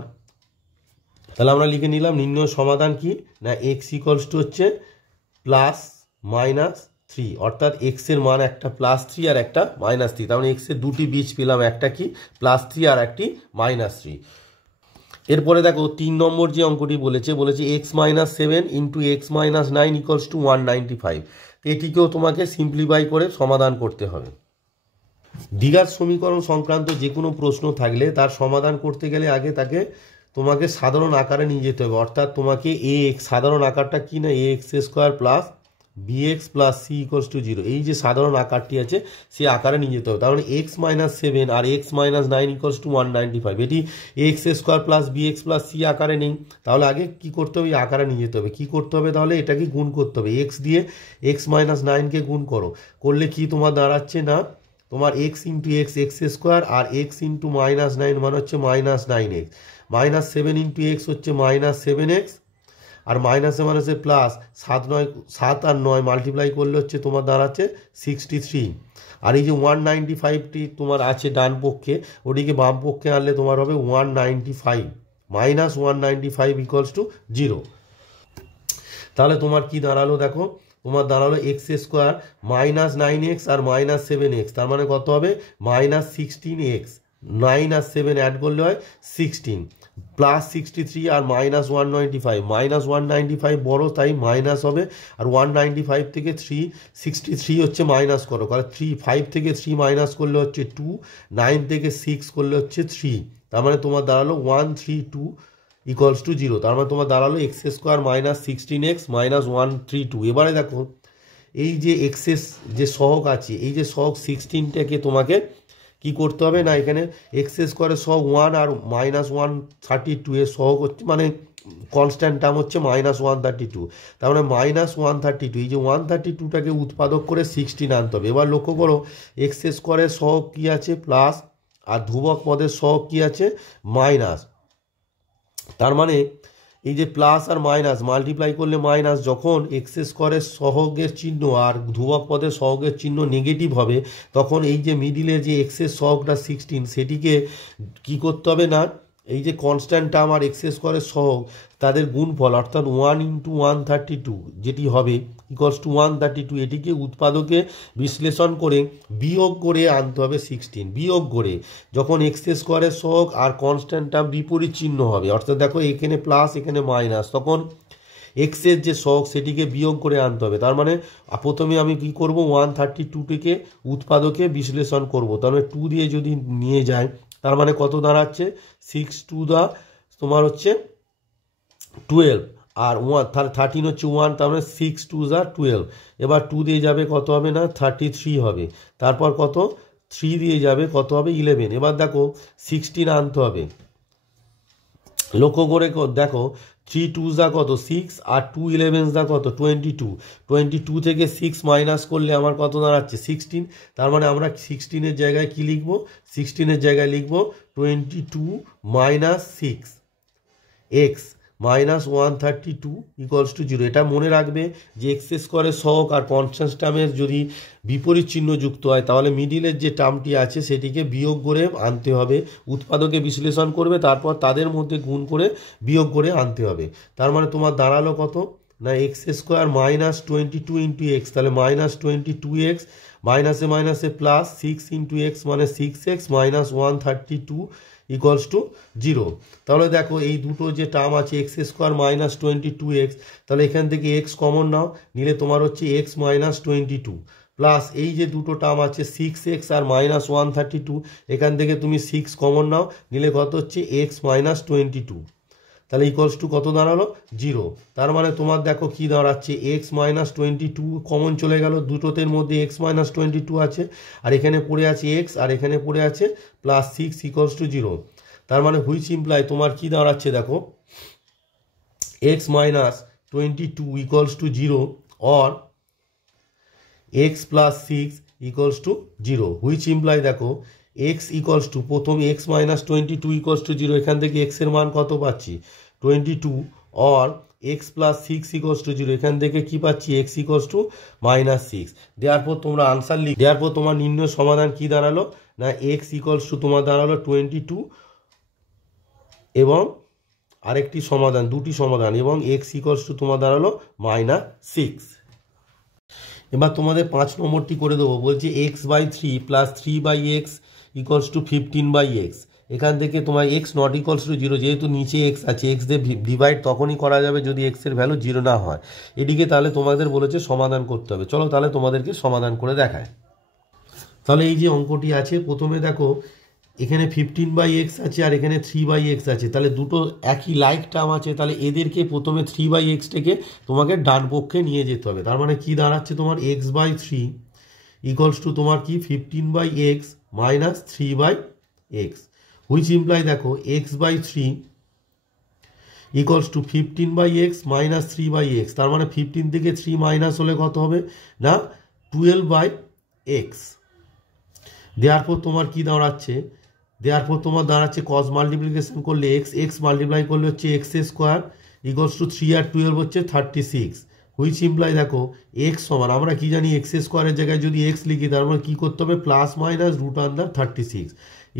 তাহলে আমরা লিখে নিলাম নির্ণয় সমাধান কি না এক্স ইকুয়ালস টু হচ্ছে প্লাস মাইনাস 3, অর্থাৎ এক্স এর মান একটা প্লাস 3 আর একটা মাইনাস 3, তার মানে এক্স এর দুটি বীজ পেলাম, একটা কি প্লাস 3 আর একটি মাইনাস 3। এরপরে দেখো 3 নম্বর যে অঙ্কটি বলেছে x minus 7 into x minus 9 equals to 195, এটিকেও তোমাকে সিম্পলিফাই করে সমাধান করতে হবে। দ্বিঘাত সমীকরণ সংক্রান্ত যে কোনো প্রশ্ন থাকলে তার সমাধান করতে গেলে আগে তাকে তোমাকে সাধারণ আকারে নিয়ে যেতে হবে, অর্থাৎ তোমাকে এ এক্স সাধারণ আকারটা কি না a x square plus bx plus c equals to 0, এই যে সাধারণ আকারটি আছে সেই আকারে নিয়ে যেতে হবে। তার মানে এক্স মাইনাস 7 আর এক্স মাইনাস 9 ইকুয়ালস টু 195, এটি x square plus b x plus c আকারে নেই, তাহলে আগে কি করতে হবে আকারে নিয়ে যেতে হবে। কি করতে হবে তাহলে এটাকে গুণ করতে হবে, এক্স দিয়ে এক্স মাইনাস 9কে গুণ করলে কি তোমার দাঁড়াচ্ছে না তোমার x into x x square আর এক্স ইন্টু মাইনাস 9 মানে হচ্ছে minus 9x, minus 7 into x হচ্ছে মাইনাস 7x আর মাইনাসে মাইনাসে প্লাস 7 আর 9 মাল্টিপ্লাই করলে হচ্ছে তোমার দাঁড়াচ্ছে 63, আর এই যে 195টি তোমার আছে ডান পক্ষে ওটিকে বাম পক্ষে আনলে তোমার হবে 195 মাইনাস 195 ইকুয়ালস টু 0। তাহলে তোমার কি দাঁড়ালো দেখো তোমার দাঁড়ালো এক্স স্কোয়ার মাইনাস 9x আর মাইনাস 7x, তার মানে কত হবে মাইনাস 16x, 9 আর 7 অ্যাড করলে হয় 16 প্লাস 63 আর মাইনাস 195, মাইনাস 195 বড় তাই মাইনাস হবে, আর 195 থেকে 363 হচ্ছে মাইনাস করো, কারণ 5 থেকে 3 মাইনাস করলে হচ্ছে 2, 9 থেকে 6 করলে হচ্ছে 3, তার মানে তোমার দাঁড়ালো 132 ইকুয়ালস টু 0, তার মানে তোমার দাঁড়ালো x square minus 16x minus 132। এবারে দেখো এই যে এক্সেস যে সহগ আছে এই যে সহগ 16টাকে তোমাকে কি করতে হবে না এখানে এক্স স্কোয়ারের সহগ 1 আর মাইনাস 132 এর সহগ হচ্ছে মানে কনস্ট্যান্ট টার্ম হচ্ছে মাইনাস 132, তার মানে মাইনাস 132, এই যে 132টাকে উৎপাদক করে 16 আনতে হবে। এবার লক্ষ্য করো এক্স স্কোয়ারের সহগ কী আছে প্লাস আর ধ্রুবক পদের সহগ কী আছে মাইনাস, তার মানে এই যে প্লাস আর মাইনাস মাল্টিপ্লাই করলে মাইনাস, যখন এক্স স্কোয়ারের সহগের চিহ্ন আর ধ্রুবক পদের সহগের চিহ্ন নেগেটিভ হবে তখন এই যে মিডিলে যে এক্সের সহগটা 16 সেটিকে কি করতে হবে না এই যে কনস্ট্যান্ট টার্ম আর এক্স স্কোয়ারের সহগ তাদের গুণফল অর্থাৎ 1 ইন্টু 132 যেটি হবে ইকুয়ালস টু 132, এটিকে উৎপাদকে বিশ্লেষণ করে বিয়োগ করে আনতে হবে 16, বিয়োগ করে যখন এক্স স্কোয়ারের সহগ আর কনস্ট্যান্ট টার্ম বিপরীত চিহ্ন হবে, অর্থাৎ দেখো এখানে প্লাস এখানে মাইনাস, তখন এক্সের যে সহগ সেটিকে বিয়োগ করে আনতে হবে। তার মানে প্রথমে আমি কি করব 132টিকে উৎপাদকে বিশ্লেষণ করব, তাহলে 2 দিয়ে যদি নিয়ে যায় তার মানে কত দাঁড়াচ্ছে 6 2 তোমার হচ্ছে 12 আর 13 হচ্ছে 1, তার মানে 6 2 12, এবার 2 দিয়ে যাবে কত হবে না 33 হবে, তারপর কত 3 দিয়ে যাবে, কত হবে 11। এবার দেখো 16 আনতে হবে। লক্ষ্য করে দেখো 3 2 যা কত 6 আর 2 11 যা কত 22। 22 থেকে 6 মাইনাস করলে আমার কত দাঁড়াচ্ছে 16। তার মানে আমরা 16-এর জায়গায় কি লিখবো, 16-এর জায়গায় লিখবো 22 minus 6 x minus 132 equals to 0। এটা মনে রাখবে যে এক্স স্কোয়ারের সহগ আর কনস্ট্যান্ট টার্মের যদি বিপরীত চিহ্ন যুক্ত হয় তাহলে মিডিলের যে টার্মটি আছে সেটিকে বিয়োগ করে আনতে হবে। উৎপাদকে বিশ্লেষণ করবে, তারপর তাদের মধ্যে গুণ করে বিয়োগ করে আনতে হবে। তার মানে তোমার দাঁড়ালো কত না x square minus 22 into x, তাহলে মাইনাস 22 এক্স মাইনাসে মাইনাসে প্লাস 6 ইন্টু এক্স মানে 6x মাইনাস 132 ইকুয়ালস টু 0। তাহলে দেখো এই দুটো যে টার্ম আছে এক্স স্কোয়ার মাইনাস 22x, তাহলে এখান থেকে এক্স কমন নাও, নিলে তোমার হচ্ছে এক্স মাইনাস 22 প্লাস এই যে দুটো টার্ম আছে 6x আর মাইনাস 132, এখান থেকে তুমি 6 কমন নাও, নিলে কত হচ্ছে এক্স মাইনাস 22। তাহলে ইকুয়ালস টু কত দাঁড়ালো 0। তার মানে তোমার দেখো কি দাঁড়াচ্ছে এক্স মাইনাস 22 কমন চলে গেল, দুটোতের মধ্যে এক্স মাইনাস 22 আছে, আর এখানে পড়ে আছে এক্স আর এখানে পড়ে আছে প্লাস 6 ইকুয়ালস টু 0। তার মানে হুইচ ইমপ্লাই তোমার কি দাঁড়াচ্ছে দেখো x minus 22 equals to 0 or x plus 6 equals to 0। Which imply দেখো এক্স ইকুয়ালস টু প্রথম এক্স মাইনাস 22 ইকুয়ালস টু 0, এখান থেকে এক্স এর মান কত পাচ্ছি 22 or x plus 6 equals to 0, এখান থেকে কি পাচ্ছি এক্স ইকুয়ালস টু মাইনাস 6। দেওয়ার তোমরা আনসার দেওয়ার পর তোমার নির্ণয় সমাধান কি দাঁড়ালো না এক্স ইকুয়ালস টু তোমার দাঁড়ালো 22 এবং আরেকটি সমাধান, দুটি সমাধান, এবং এক্স ইকুয়ালস টু তোমার দাঁড়ালো মাইনাস 6। এবার তোমাদের 5 নম্বরটি করে দেবো, বলছে x by 3 plus 3 by x equals to 15 by x. এখান থেকে তোমার এক্স নট ইকুয়ালস টু 0, যেহেতু নিচে এক্স আছে, এক্স দিয়ে ডিভাইড তখনই করা যাবে যদি এক্সের ভ্যালু 0 না হয়। এদিকে তাহলে তোমাদের বলেছে সমাধান করতে হবে। চলো তাহলে তোমাদেরকে সমাধান করে দেখায়। তাহলে এই যে অঙ্কটি আছে, প্রথমে দেখো এখানে 15 বাই এক্স আছে আর এখানে 3 বাই এক্স আছে, তাহলে দুটো একই লাইক টার্ম আছে, তাহলে এদেরকে প্রথমে 3 বাই এক্সটাকে তোমাকে ডান পক্ষে নিয়ে যেতে হবে। তার মানে কি দাঁড়াচ্ছে তোমার এক্স বাই 3 ইকুয়ালস টু তোমার কি 15 by x minus 3 by x, which imply দেখো x by 3 equals to 15 by x minus 3 by x. তার মানে 15 থেকে 3 মাইনাস হলে কত হবে না 12 বাই এক্স। দেওয়ার পর তোমার কি দাঁড়াচ্ছে, দেওয়ার পর তোমার দাঁড়াচ্ছে কস মাল্টিপ্লিকেশন করলে এক্স, এক্স মাল্টিপ্লাই করলে হচ্ছে এক্স স্কোয়ার ইকুয়ালস টু 3 আর 12 হচ্ছে 36, হুইচ ইমপ্লাই দেখো এক্স সমান আমরা কি জানি এক্স স্কোয়ারের জায়গায় যদি এক্স লিখি তার মানে কী করতে হবে plus minus root under 36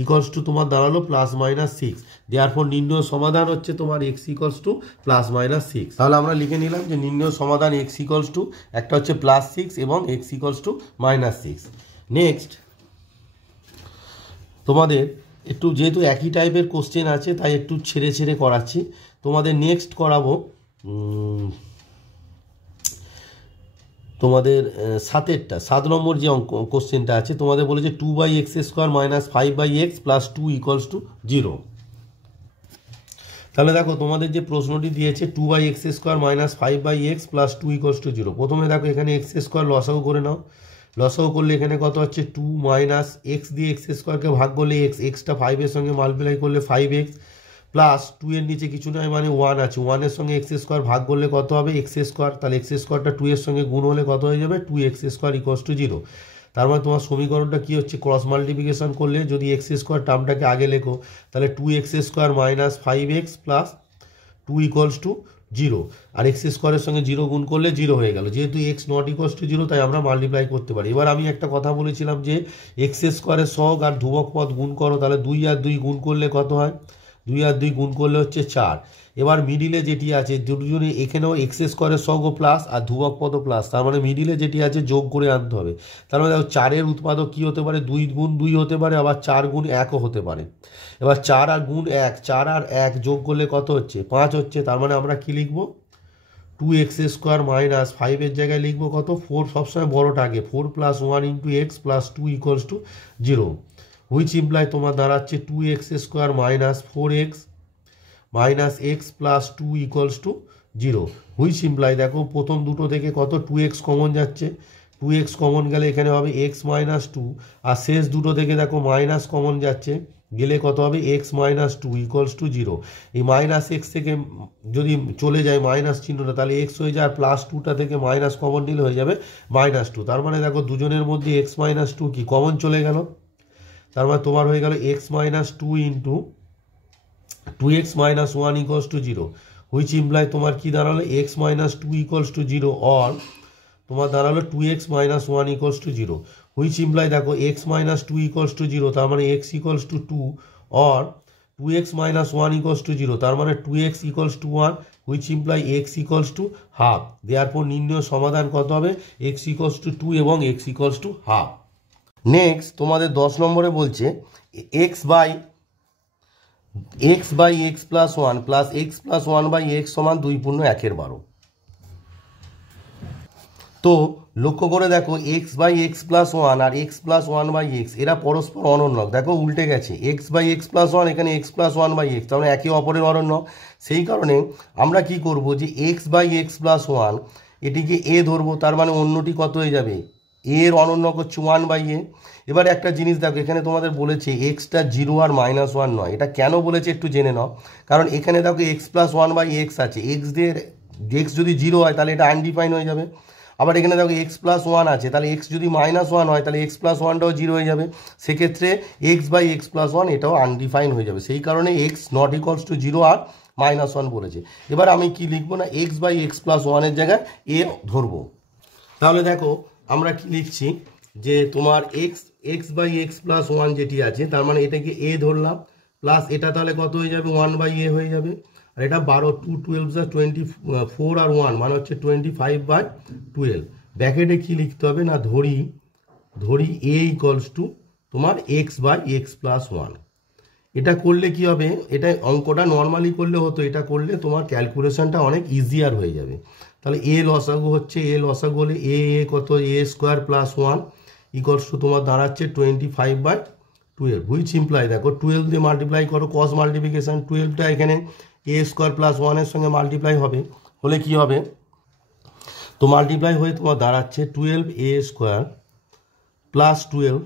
equals to তোমার দাঁড়ালো প্লাস মাইনাস 6। দেওয়ার পর নির্ণয় সমাধান হচ্ছে তোমার x equals two plus minus 6। তাহলে আমরা লিখে নিলাম যে নির্ণয় সমাধান এক্স ইকুয়ালস টু একটা হচ্ছে প্লাস 6 এবং x equals to minus 6। Next তোমাদের একটু যেহেতু একই টাইপের কোশ্চেন আছে তাই একটু ছেড়ে ছেড়ে করাচ্ছি। তোমাদের নেক্সট করাবো তোমাদের 7 নম্বর যে কোশ্চেনটা আছে, তোমাদের বলেছে 2 by x square minus 5 by x plus 2 equals to 0। তাহলে দেখো তোমাদের যে প্রশ্নটি দিয়েছে 2 by x square minus 5 by x plus 2 equals to 0। প্রথমে দেখো এখানে এক্স স্কোয়ার লসাগু করে নাও, লসাগু করলে এখানে কত হচ্ছে 2 মাইনাস এক্স দিয়ে এক্স স্কোয়ারকে ভাগ করলে এক্স, এক্সটা 5-এর সঙ্গে মাল্টিপ্লাই করলে 5x প্লাস 2 এর নিচে কিছু নয় মানে 1 আছে, 1-এর সঙ্গে এক্স স্কোয়ার ভাগ করলে কত হবে এক্স স্কোয়ার, তাহলে এক্স স্কোয়ারটা 2-এর সঙ্গে গুণ হলে কত হয়ে যাবে 2x স্কোয়ার ইকুয়ালস টু 0। তার মানে তোমার সমীকরণটা কি হচ্ছে ক্রস মাল্টিপ্লিকেশন করলে যদি এক্স স্কোয়ার টার্মটাকে আগে লেখো তাহলে 2x square minus 5x plus 2 equals to 0, আর এক্স স্কোয়ারের সঙ্গে 0 গুণ করলে 0 হয়ে গেল। যেহেতু এক্স নট ইকুয়ালস টু 0 তাই আমরা মাল্টিপ্লাই করতে পারি। এবার আমি একটা কথা বলেছিলাম যে এক্স স্কোয়ারের সহগ আর ধ্রুবক পদ গুণ করো, তাহলে 2 আর 2 গুণ করলে কত হয় 2 আর 2 গুণ করলে হচ্ছে 4। এবার মিডিলে যেটি আছে দুজনে এখানেও এক্স স্কোয়ারের সহগও প্লাস আর ধ্রুবক পদও প্লাস, তার মানে মিডিলে যেটি আছে যোগ করে আনতে হবে। তার মানে দেখো 4-এর উৎপাদক কী হতে পারে 2 গুণ 2 হতে পারে, আবার 4 গুণ 1ও হতে পারে। এবার 4 আর গুণ 1, 4 আর 1 যোগ করলে কত হচ্ছে 5 হচ্ছে। তার মানে আমরা কি লিখবো 2x স্কোয়ার মাইনাস 5-এর জায়গায় লিখবো কত 4, সবসময় বড়োটা আগে 4 plus 1 into x plus 2 equals to 0, which imply তোমার দাঁড়াচ্ছে 2x square minus 4x minus x plus 2 equals to 0, which imply দেখো প্রথম দুটো থেকে কত 2x কমন যাচ্ছে, 2x কমন গেলে এখানে হবে x মাইনাস টু, আর শেষ দুটো থেকে দেখো মাইনাস কমন যাচ্ছে, গেলে কত হবে x minus two equals to zero. এই মাইনাস এক্স থেকে যদি চলে যায় মাইনাস চিহ্নটা, তাহলে এক্স হয়ে যায়, প্লাস টুটা থেকে মাইনাস কমন নিলে হয়ে যাবে মাইনাস টু। তার মানে দেখো দুজনের মধ্যে এক্স মাইনাস টু কি কমন চলে গেল, তার মানে তোমার হয়ে গেল x minus two into 2x minus one equals to zero, which imply তোমার কি দাঁড়ালো x minus two equals to zero, or তোমার দাঁড়ালো 2x minus one equals to zero, which imply দেখো x minus two equals to zero, তার মানে x equals to two, or 2x minus one equals to zero, তার মানে 2x equals to one, which imply x equals to half. দেয়ারপর নির্ণয় সমাধান কত হবে, x ইকুয়ালস টু টু এবং x equals to half. Next তোমাদের 10 নম্বরে বলছে x by x plus one plus x plus one by x সমান 2/1/12। তো লক্ষ্য করে দেখো x by x plus one আর x plus one by x এরা পরস্পর অনন্যক, দেখো উল্টে গেছে, x by x plus one এখানে x plus one by x, তার মানে একে অপরের অনন্যক। সেই কারণে আমরা কি করব, যে x by x plus one এটিকে এ ধরবো, তার মানে অন্যটি কত হয়ে যাবে, এর অনন্যক হচ্ছে ওয়ান বাই এ। এবার একটা জিনিস দেখো, এখানে তোমাদের বলেছে এক্সটা জিরো আর মাইনাস ওয়ান নয়, এটা কেন বলেছে একটু জেনে নাও। কারণ এখানে দেখো x plus one by x আছে, এক্স যদি জিরো হয় তাহলে এটা আনডিফাইন হয়ে যাবে। আবার এখানে দেখো এক্স প্লাস ওয়ান আছে, তাহলে এক্স যদি মাইনাস ওয়ান হয় তাহলে এক্স প্লাস ওয়ানটাও জিরো হয়ে যাবে, সেক্ষেত্রে x by x plus one এটাও আনডিফাইন হয়ে যাবে। সেই কারণে x not equals to zero আর মাইনাস ওয়ান বলেছে। এবার আমি কি লিখবো না, এক্স বাই এক্স প্লাস ওয়ানের জায়গায় এ ধরবো। তাহলে দেখো আমরা কি লিখছি, যে তোমার x by x plus one যেটি আছে, তার মানে এটাকে এ ধরলাম, প্লাস এটা তাহলে কত হয়ে যাবে, ওয়ান বাই এ হয়ে যাবে। আর এটা 12 2 12 24 আর ওয়ান মানে হচ্ছে 25/12। ব্র্যাকেটে কি লিখতে হবে না, ধরি এ ইকুয়ালস টু তোমার x by x plus one. এটা করলে কি হবে, এটা অঙ্কটা নর্মালি করলে হতো, এটা করলে তোমার ক্যালকুলেশনটা অনেক ইজিয়ার হয়ে যাবে। তাহলে এ লসাগু হচ্ছে, এ লসাগু হলে এ কত, a square plus one equals to তোমার দাঁড়াচ্ছে 25/12, হুইচ ইমপ্লাই দেখো 12 দিয়ে মাল্টিপ্লাই করো, কস মাল্টিপ্লিকেশন, 12টা এখানে এ স্কোয়ার প্লাস ওয়ানের সঙ্গে মাল্টিপ্লাই হবে, হলে কি হবে, তো মাল্টিপ্লাই হয়ে তোমার দাঁড়াচ্ছে 12 এ স্কোয়ার প্লাস 12,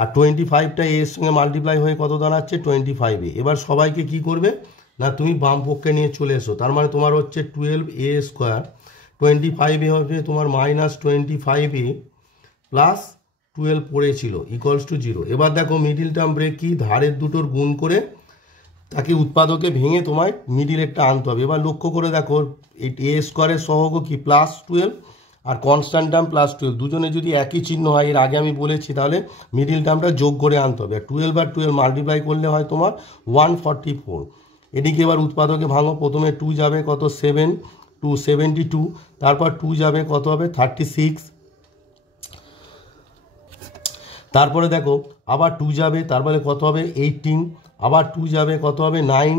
আর 25টা এর সঙ্গে মাল্টিপ্লাই হয়ে কত দাঁড়াচ্ছে 25 এ। এবার সবাইকে কি করবে না, তুমি বাম পক্ষে নিয়ে চলে এসো, তার মানে তোমার হচ্ছে 12 এ স্কোয়ার 25 এ হবে তোমার মাইনাস 25 এ প্লাস 12 পড়েছিল ইকুয়ালস টু জিরো। এবার দেখো মিডিল টার্ম ব্রেক কি, ধারের দুটোর গুণ করে তাকে উৎপাদকে ভেঙে তোমায় মিডিলেরটা আনতে হবে। এবার লক্ষ্য করে দেখো এ স্কোয়ারের সহগ কি প্লাস 12 আর কনস্ট্যান্ট টার্ম প্লাস 12, দুজনে যদি একই চিহ্ন হয়, এর আগে আমি বলেছি, তাহলে মিডিল টার্মটা যোগ করে আনতে হবে। আর 12 আর 12 মাল্টিপ্লাই করলে হয় তোমার 144। এদিকে এবার উৎপাদকে ভাঙো, প্রথমে 2 যাবে কত 7 2 72, তারপর 2 যাবে কত হবে 36, তারপরে দেখো আবার 2 যাবে, তারপরে কত হবে 18, আবার 2 যাবে কত হবে 9,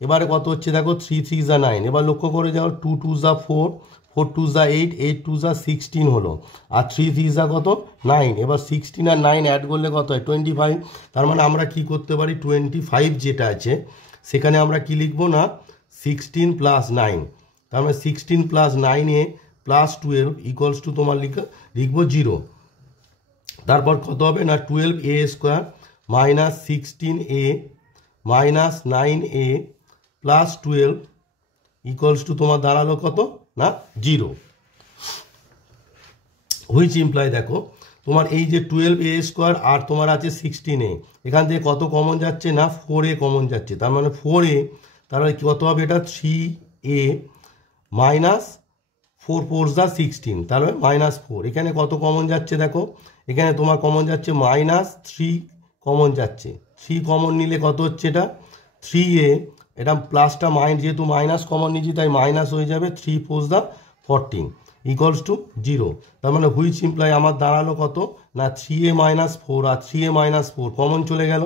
এবারে কত হচ্ছে দেখো 3 3 যা 9। এবার লক্ষ্য করে যাও 2 2 যা 4 4 2 যা 8 8 2 যা 16 হলো, আর 3 3 যা কত 9। এবার 16 আর 9 অ্যাড করলে কত হয় 25। তার মানে আমরা কি করতে পারি, 25 যেটা আছে সেখানে আমরা কি লিখবো না 16 প্লাস 9, তার মানে 16 প্লাস 9 প্লাস 12 ইকুয়ালস টু তোমার লিখবো 0। তারপর কত হবে না 12 a square minus 16 a minus 9 a plus 12 equals to তোমার দাঁড়ালো কত না 0, হুইচ ইমপ্লাই দেখো তোমার এই যে 12 এ স্কোয়ার আর তোমার আছে 16 এ, এখান থেকে কত কমন যাচ্ছে না 4 এ কমন যাচ্ছে, তার মানে 4 এ, তাহলে কত হবে এটা 3 এ মাইনাস 4 4 যা 16, তাহলে মাইনাস 4। এখানে কত কমন যাচ্ছে দেখো, এখানে তোমার কমন যাচ্ছে মাইনাস 3 কমন যাচ্ছে, 3 কমন নিলে কত হচ্ছে এটা 3 এ, এটা প্লাসটা যেহেতু মাইনাস কমন নিচ্ছি তাই মাইনাস হয়ে যাবে 3 4 যা 14 ইকুয়ালস টু 0। তার মানে হুইচ ইমপ্লাই আমার দাঁড়ালো কত না 3 a minus 4 R 3 a minus 4 common চলে গেল,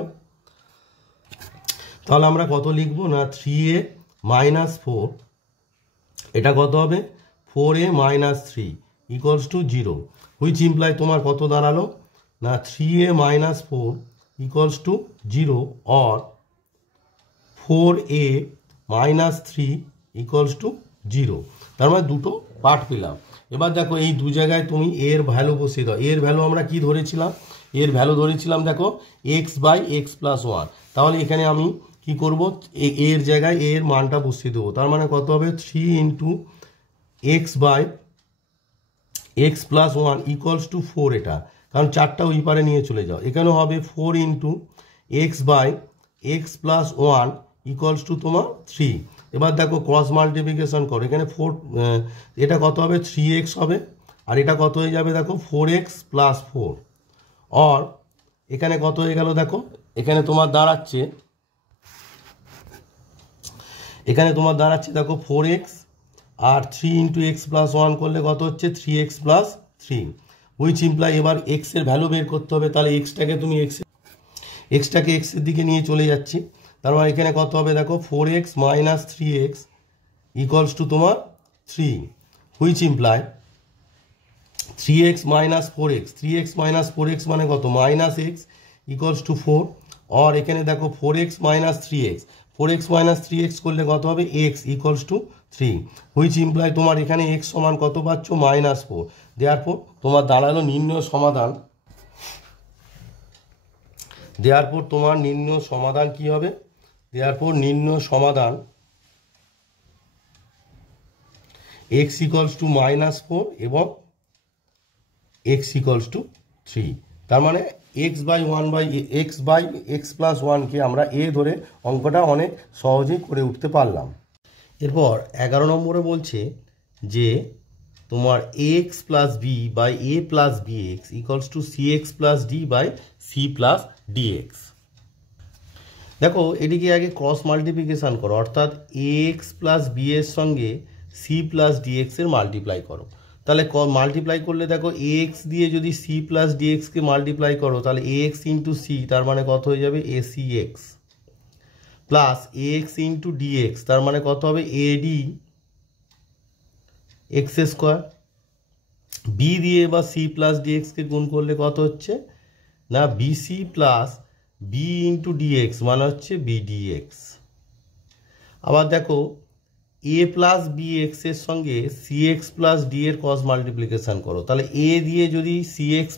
তাহলে আমরা কত লিখবো না 3 এ মাইনাস 4, এটা কত হবে 4 a minus 3 equals to 0, which imply তোমার কত দাঁড়ালো না 3 a minus 4 equals to 0 or 4 a minus 3 equals to 0। তার মানে দুটো পার্ট পেলাম। এবার দেখো এই দু জায়গায় তুমি এর ভ্যালু বসিয়ে দাও। এর ভ্যালু আমরা কি ধরেছিলাম? এর ভ্যালু ধরেছিলাম দেখো x/x+1। তাহলে এখানে আমি কি করব, এর জায়গায় এর মানটা বসিয়ে দেবো। তার মানে কত হবে? 3 × x/x+1 = 4। এটা কারণ 4টা ওই পারে নিয়ে চলে যাও। এখানে হবে 4 × x/x+1 = তোমার 3। এবার দেখো ক্রস মাল্টিপ্লিকেশন করো। এখানে 4, এটা কত হবে? 3x হবে। আর এটা কত হয়ে যাবে দেখো? 4x + 4। আর এখানে কত হয়ে গেল দেখো? এখানে তোমার দাঁড়াচ্ছে দেখো 4x, আর 3 × x+1 করলে কত হচ্ছে? 3x + 3, হুইচ ইমপ্লাই এবার x এর ভ্যালু বের করতে হবে। তাহলে এক্সটাকে x এর দিকে নিয়ে চলে যাচ্ছি। তার মানে এখানে কত হবে দেখো? 4x - 3x = তোমার 3, which imply 3x - 4x। 3x - 4x মানে কত? -x = 4। আর এখানে দেখো 4x - 3x, 4x - 3x করলে কত হবে? x = 3, হুইচ ইমপ্লাই তোমার এখানে x সমান কত পাচ্ছ? -4। দেয়ারফর তোমার দাঁড়ালো নির্ণয় সমাধান। দেয়ারফর তোমার নির্ণয় সমাধান কি হবে? দেয়ারফর নির্ণয় সমাধান x = -4 এবং x = 3। তার মানে x/x+1কে আমরা a ধরে অঙ্কটা অনেক সহজেই করে উঠতে পারলাম। এরপর 11 নম্বরে বলছে যে তোমার ax + b/a + bx = cx + d/c + dx। দেখো এটিকে আগে ক্রস মাল্টিপ্লিকেশন করো, অর্থাৎ ax + b এর সঙ্গে c + dx এর মাল্টিপ্লাই করো। তাহলে মাল্টিপ্লাই করলে দেখো ax দিয়ে যদি c + dx কে মাল্টিপ্লাই করো, তাহলে ax × c, তার মানে কত হয়ে যাবে? acx প্লাস ax × dx, তার মানে কত হবে? adx²। b দিয়ে বা c + dx কে গুণ করলে কত হচ্ছে না? bc প্লাস b × dx মানে হচ্ছে bdx। আবার দেখো a + bx এর সঙ্গে cx + d এর ক্রস মাল্টিপ্লিকেশন করো। তাহলে a দিয়ে যদি cx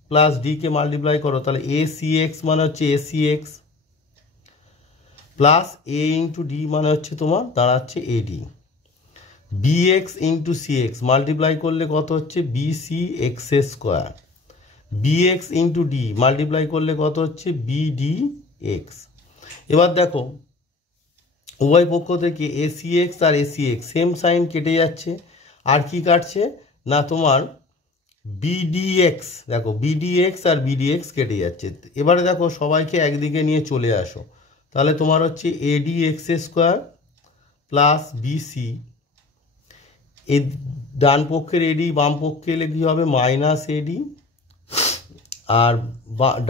+ d কে মাল্টিপ্লাই করো, তাহলে acx মানে হচ্ছে acx প্লাস a × d মানে হচ্ছে তোমার দাঁড়াচ্ছে ad। bx × cx মাল্টিপ্লাই করলে কত হচ্ছে? bcx²। bx × d মাল্টিপ্লাই করলে কত হচ্ছে? bdx। এবার দেখো উভয় পক্ষ থেকে acx আর acx সেম সাইন কেটে যাচ্ছে। আর কি কাটছে না? তোমার bdx, দেখো bdx আর bdx কেটে যাচ্ছে। এবারে দেখো সবাইকে একদিকে নিয়ে চলে আসো। তাহলে তোমার হচ্ছে adx² প্লাস bc, এই ডান পক্ষের ad বাম পক্ষে এলে কি হবে? -ad, আর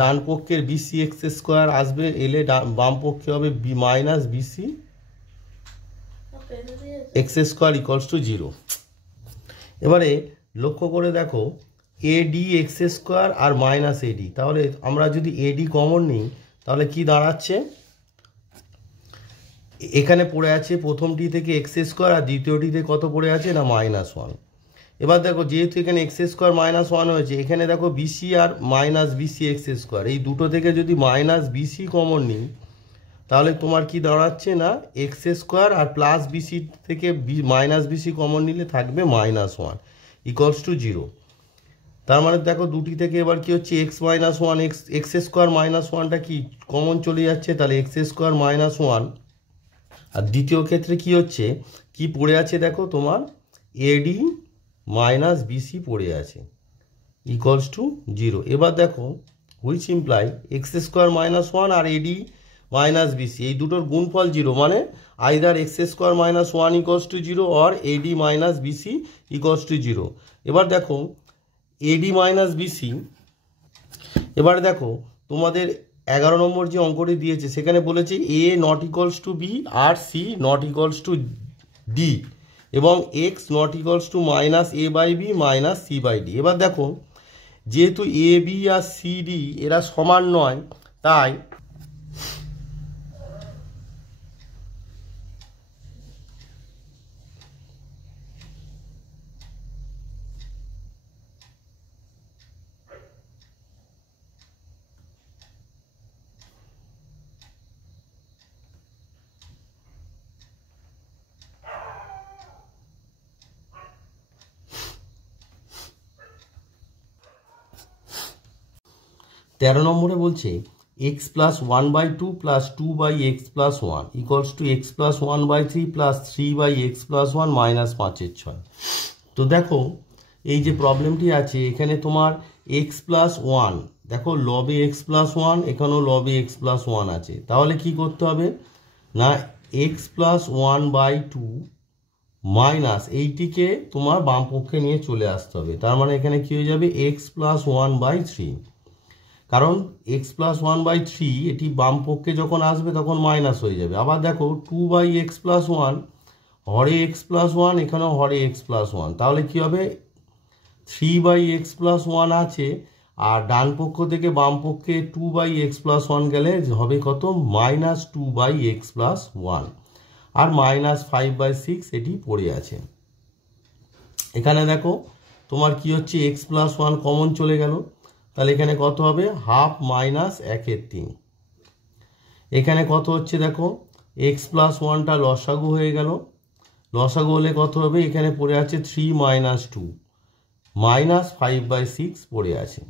ডান পক্ষের bcx² আসবে, এলে বাম পক্ষে হবে -bc x² = 0। এবারে লক্ষ্য করে দেখো adx² আর -ad, তাহলে আমরা যদি ad কমন নিই তাহলে কি দাঁড়াচ্ছে? এখানে পড়ে আছে প্রথমটি থেকে x² আর দ্বিতীয়টিতে কত পড়ে আছে না? -1। এবার দেখো যেহেতু এখানে x² -1 হয়েছে, এখানে দেখো bc আর -bcx², এই দুটো থেকে যদি -bc কমন নিই তাহলে তোমার কি দাঁড়াচ্ছে না? x² আর প্লাস bc থেকে -bc কমন নিলে থাকবে -1 = 0। তার মানে দেখো দুটি থেকে এবার কি হচ্ছে? x - 1 x² -1টা কি কমন চলে যাচ্ছে, তাহলে x² -1। আর দ্বিতীয় ক্ষেত্রে কি হচ্ছে? কি পড়ে আছে দেখো তোমার ad -bc পড়ে আছে = 0। এবার দেখো হুইচ ইমপ্লাই x² -1 আর ad -bc এই দুটোর গুণফল 0, মানে either x² -1 = 0 or ad -bc = 0। এবার দেখো ad -bc, এবার দেখো তোমাদের 11 নম্বর যে অঙ্কটি দিয়েছে সেখানে বলেছে a ≠ b R c ≠ d এবং x ≠ -a/b - c/d। এবার দেখো যেহেতু a b R c d এরা সমান নয়, তাই 13 নম্বরে বলছে x plus 1/2 plus 2/x plus 1 equals to x plus 1/3 plus 3/x plus 1 minus 5/6। তো দেখো এই যে প্রবলেমটি আছে এখানে তোমার এক্স প্লাস 1, দেখো লবে এক্স প্লাস 1, এখানেও লবে এক্স প্লাস 1 আছে, তাহলে কি করতে হবে না এক্স প্লাস 1/2 মাইনাস এইটিকে তোমার বাম পক্ষে নিয়ে চলে আসতে হবে। তার মানে এখানে কি হয়ে যাবে এক্স প্লাস 1/3, কারণ এক্স প্লাস 1/3 এটি বাম পক্ষে যখন আসবে তখন মাইনাস হয়ে যাবে। আবার দেখো 2/x প্লাস 1, হরে এক্স প্লাস 1, এখানেও হরে এক্স প্লাস 1, তাহলে কি হবে 3/x প্লাস 1 আছে, আর ডান পক্ষ থেকে বাম পক্ষে 2/x প্লাস 1 গেলে হবে কত মাইনাস 2/x প্লাস 1, আর মাইনাস 5/6 এটি পড়ে আছে। এখানে দেখো তোমার কি হচ্ছে এক্স প্লাস 1 কমন চলে গেল, তাহলে এখানে কত হবে হাফ মাইনাস 1/3। এখানে কত হচ্ছে দেখো এক্স প্লাস 1টা লসাগু হয়ে গেল, লসাগু হলে কত হবে এখানে পড়ে আছে 3 মাইনাস 2 মাইনাস 5/6 পড়ে আছে।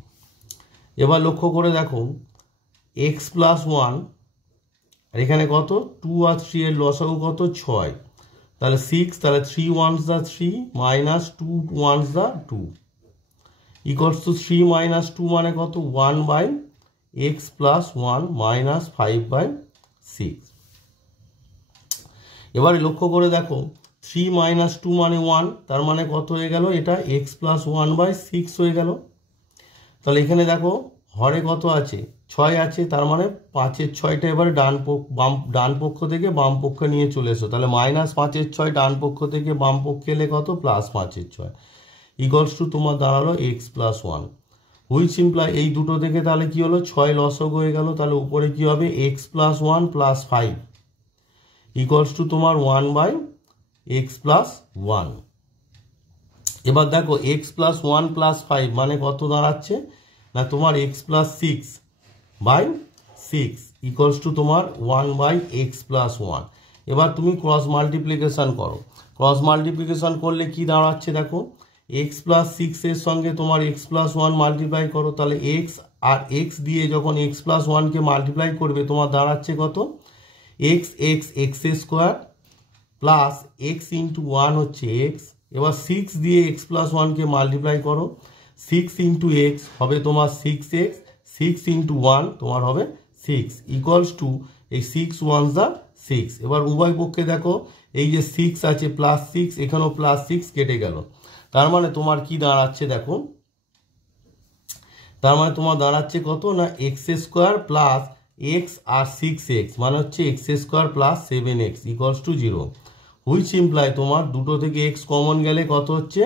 এবার লক্ষ্য করে দেখো এক্স প্লাস 1 আর এখানে কত 2 আর 3 এর লসাগু কত 6, তাহলে 6, তাহলে 3 ones the 3 minus 2 ones the 2 equals two 3 minus 2 মানে কত 1/x প্লাস 1 মাইনাস 5/6। এবারে লক্ষ্য করে দেখো 3 মাইনাস 2 মানে 1, তার মানে কত হয়ে গেল এটা x প্লাস 1/6 হয়ে গেল। তাহলে এখানে দেখো হরে কত আছে 6 আছে, তার মানে 5-এর 6টা এবারে ডান পক্ষ থেকে বাম পক্ষে নিয়ে চলে এসো, তাহলে মাইনাস 5-এর 6 ডান পক্ষ থেকে বাম পক্ষে এলে কত প্লাস 5-এর 6 ইকুয়ালস টু তোমার দাঁড়ালো এক্স প্লাস 1, হুইচ ইমপ্লাই এই দুটো থেকে তাহলে কি হলো 6 লসক হয়ে গেল, তাহলে উপরে কি হবে x plus 1 plus 5 equals to তোমার 1/x প্লাস 1। এবার দেখো এক্স প্লাস 1 প্লাস 5 মানে কত দাঁড়াচ্ছে না তোমার এক্স প্লাস 6/6 ইকুয়ালস টু তোমার 1/x প্লাস 1। এবার তুমি ক্রস মাল্টিপ্লিকেশন করো, ক্রস মাল্টিপ্লিকেশন করলে কি দাঁড়াচ্ছে দেখো এক্স প্লাস 6 এর সঙ্গে তোমার এক্স প্লাস 1 মাল্টিপ্লাই করো, তাহলে এক্স আর এক্স দিয়ে যখন এক্স প্লাস 1কে মাল্টিপ্লাই করবে তোমার দাঁড়াচ্ছে কত x x x square plus x into 1 হচ্ছে এক্স। এবার 6 দিয়ে এক্স প্লাস 1কে মাল্টিপ্লাই করো, 6 ইন্টু এক্স হবে তোমার 6x, 6 ইন্টু 1 তোমার হবে 6 ইকুয়ালস টু এই 6 1 যা 6। এবার উভয় পক্ষে দেখো এই যে 6 আছে প্লাস 6, এখানেও প্লাস 6 কেটে গেল, তার মানে তোমার কি দাঁড়াচ্ছে দেখো, তার মানে তোমার দাঁড়াচ্ছে কত না এক্স স্কোয়ার প্লাস এক্স আর 6x মানে হচ্ছে x square plus 7x equals to 0, which imply তোমার দুটো থেকে এক্স কমন গেলে কত হচ্ছে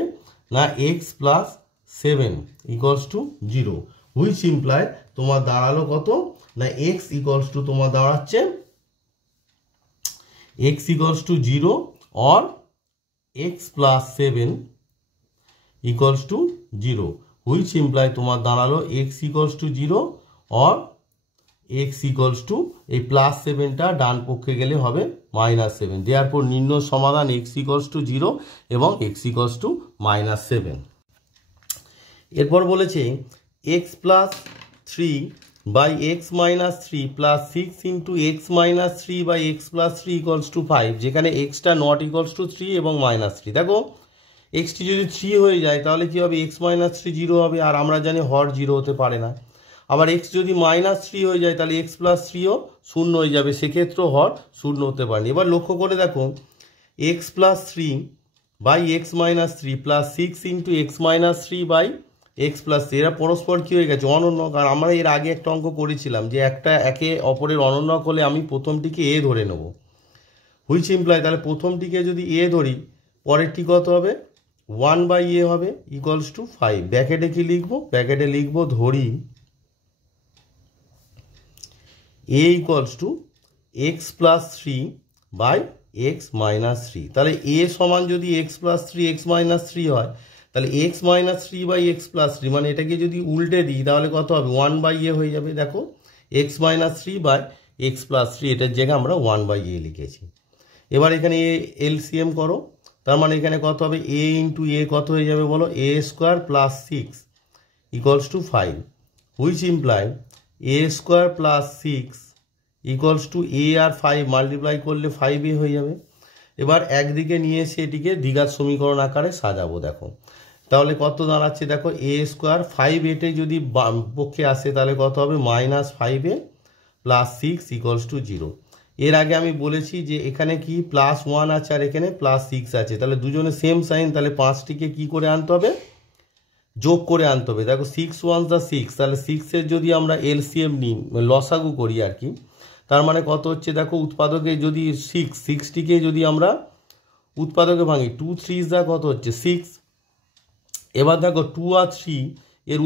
না x plus 7 equals to 0, which imply তোমার দাঁড়ালো কত না এক্স ইকুয়ালস টু তোমার দাঁড়াচ্ছে x equals to 0 or x plus 7 equals to 0, which imply তোমার দাঁড়ালো x equals to 0 or x equals two এই প্লাস 7টা ডান পক্ষে গেলে হবে মাইনাস 7। দেয়ারপর নির্ণয় সমাধান এক্স ইকুয়ালস টু 0 এবং এক্স ইকুয়ালস টু মাইনাস 7। এরপর বলেছে x plus 3/x minus 3 plus 6 into x minus 3/x plus 3 equals to 5, যেখানে এক্সটা নট ইকুয়ালস টু 3 এবং মাইনাস 3। দেখো এক্সটি যদি 3 হয়ে যায় তাহলে কি হবে এক্স মাইনাস 3 0 হবে, আর আমরা জানি হর 0 হতে পারে না। আবার এক্স যদি মাইনাস 3 হয়ে যায় তাহলে এক্স প্লাস 3ও 0 হয়ে যাবে, সেক্ষেত্রেও হর 0 হতে পারেনি। এবার লক্ষ্য করে দেখো x plus 3/x minus 3 plus 6 into x minus 3/x plus 3 এরা পরস্পর কি হয়ে গেছে অনন্য, কারণ আমরা এর আগে একটা অঙ্ক করেছিলাম যে একটা একে অপরের অনন্য হলে আমি প্রথমটিকে এ ধরে নেব, হুইচ ইমপ্লাই তাহলে প্রথমটিকে যদি এ ধরি পরেরটি কত হবে 1/a হবে ইকুয়ালস টু 5। ব্র্যাকেটে কি লিখবো, ব্র্যাকেটে লিখবো ধরি a equals to x plus 3/x minus 3, তাহলে a সমান যদি এক্স প্লাস 3 এক্স মাইনাস 3 হয় তাহলে এক্স মাইনাস 3/x প্লাস 3 মানে এটাকে যদি উল্টে দিই তাহলে কত হবে 1/a হয়ে যাবে। দেখো এক্স মাইনাস 3/x প্লাস 3 এটার জায়গায় আমরা 1/a লিখেছি। এবার এখানে এলসিএম করো, তার মানে এখানে কত হবে a ইন্টু a কত হয়ে যাবে বলো a square plus 6 equals to 5, which imply a square plus 6 equals to a আর 5 মাল্টিপ্লাই করলে 5a হয়ে যাবে। এবার একদিকে নিয়ে এসে এটিকে দ্বিঘাত সমীকরণ আকারে সাজাবো। দেখো তাহলে কত দাঁড়াচ্ছে, দেখো এ স্কোয়ার 5a যদি বাম পক্ষে আসে তাহলে কত হবে, -5a প্লাস 6 ইকুয়ালস টু 0। এর আগে আমি বলেছি যে এখানে কি +1 আছে আর এখানে +6 আছে, তাহলে দুজনে সেম সাইন, তাহলে 5টিকে কি করে আনতে হবে, যোগ করে আনতে হবে। দেখো 6 1 যা 6, তাহলে 6-এর যদি আমরা এলসিএম নিই, লসাগু করি আর কি, তার মানে কত হচ্ছে, দেখো উৎপাদকে যদি 6টিকে যদি আমরা উৎপাদকে ভাঙি, 2 3 যা কত হচ্ছে 6। এবার দেখো 2 আর 3 এর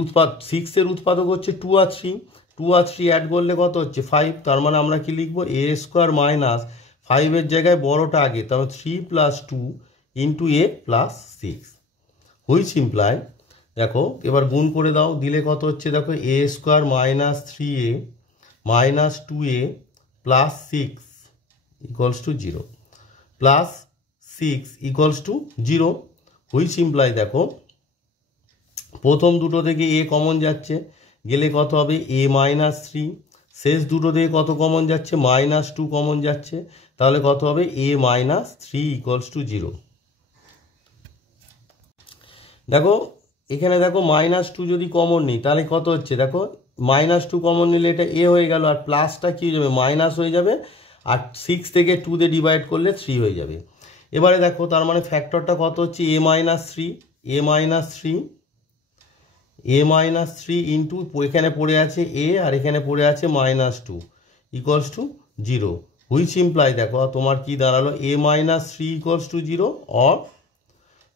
6-এর উৎপাদক হচ্ছে 2 আর 3, 2 আর 3 অ্যাড করলে কত হচ্ছে 5। তার মানে আমরা কি লিখবো, এ স্কোয়ার মাইনাস 5-এর জায়গায় বড়টা আগে, তাহলে 3 + 2 into a plus 6, which imply, দেখো এবার গুণ করে দাও, দিলে কত হচ্ছে, দেখো a square minus 3a minus 2a plus 6 equals to 0, plus 6 equals to 0, which imply, দেখো প্রথম দুটো থেকে এ কমন যাচ্ছে, গেলে কত হবে a -3, শেষ দুটো থেকে কত কমন যাচ্ছে, -2 কমন যাচ্ছে, তাহলে কত হবে a -3 ইকুয়ালস টু 0। দেখো এখানে দেখো -2 যদি কমন নিই তাহলে কত হচ্ছে, দেখো -2 কমন নিলে এটা a হয়ে গেল, আর প্লাসটা কি হয়ে যাবে, মাইনাস হয়ে যাবে, আর 6 থেকে 2 দিয়ে ডিভাইড করলে 3 হয়ে যাবে। এবারে দেখো তার মানে ফ্যাক্টরটা কত হচ্ছে, a -3 ইন্টু এখানে পড়ে আছে a আর এখানে পড়ে আছে -2 ইকুয়ালস টু 0, হুইচ ইমপ্লাই, দেখো তোমার কি দাঁড়ালো, a -3 ইকুয়ালস টু 0 অর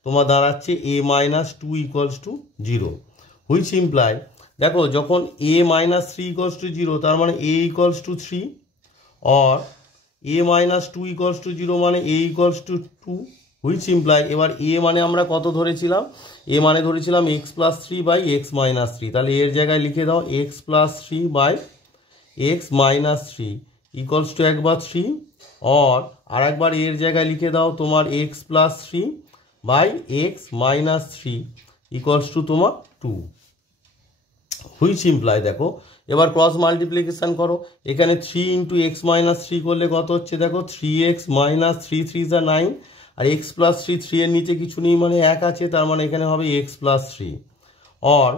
তোমার দাঁড়াচ্ছে a -2 equals to 0, which imply, দেখো যখন a -3 ইকুয়ালস টু 0 তার মানে a equals to 3, or a -2 equals to 0 মানে a equals to 2, which imply, এবার a মানে আমরা কত ধরেছিলাম, a মানে ধরেছিলাম x + 3 বাই x - 3, তাহলে এর জায়গায় লিখে দাও x + 3 by x - 3 equals to একবার 3, অর আর একবার এর জায়গায় লিখে দাও তোমার x + 3 by x - 3 equals to তোমার 2, হুইচ ইমপ্লাই, দেখো এবার ক্রস মাল্টিপ্লিকেশন করো, এখানে 3 ইন্টু x - 3 করলে কত হচ্ছে, দেখো 3x - 3 3 যা 9, আর x + 3 3 এর নিচে কিছু নেই মানে 1 আছে, তার মানে এখানে হবে x + 3, অর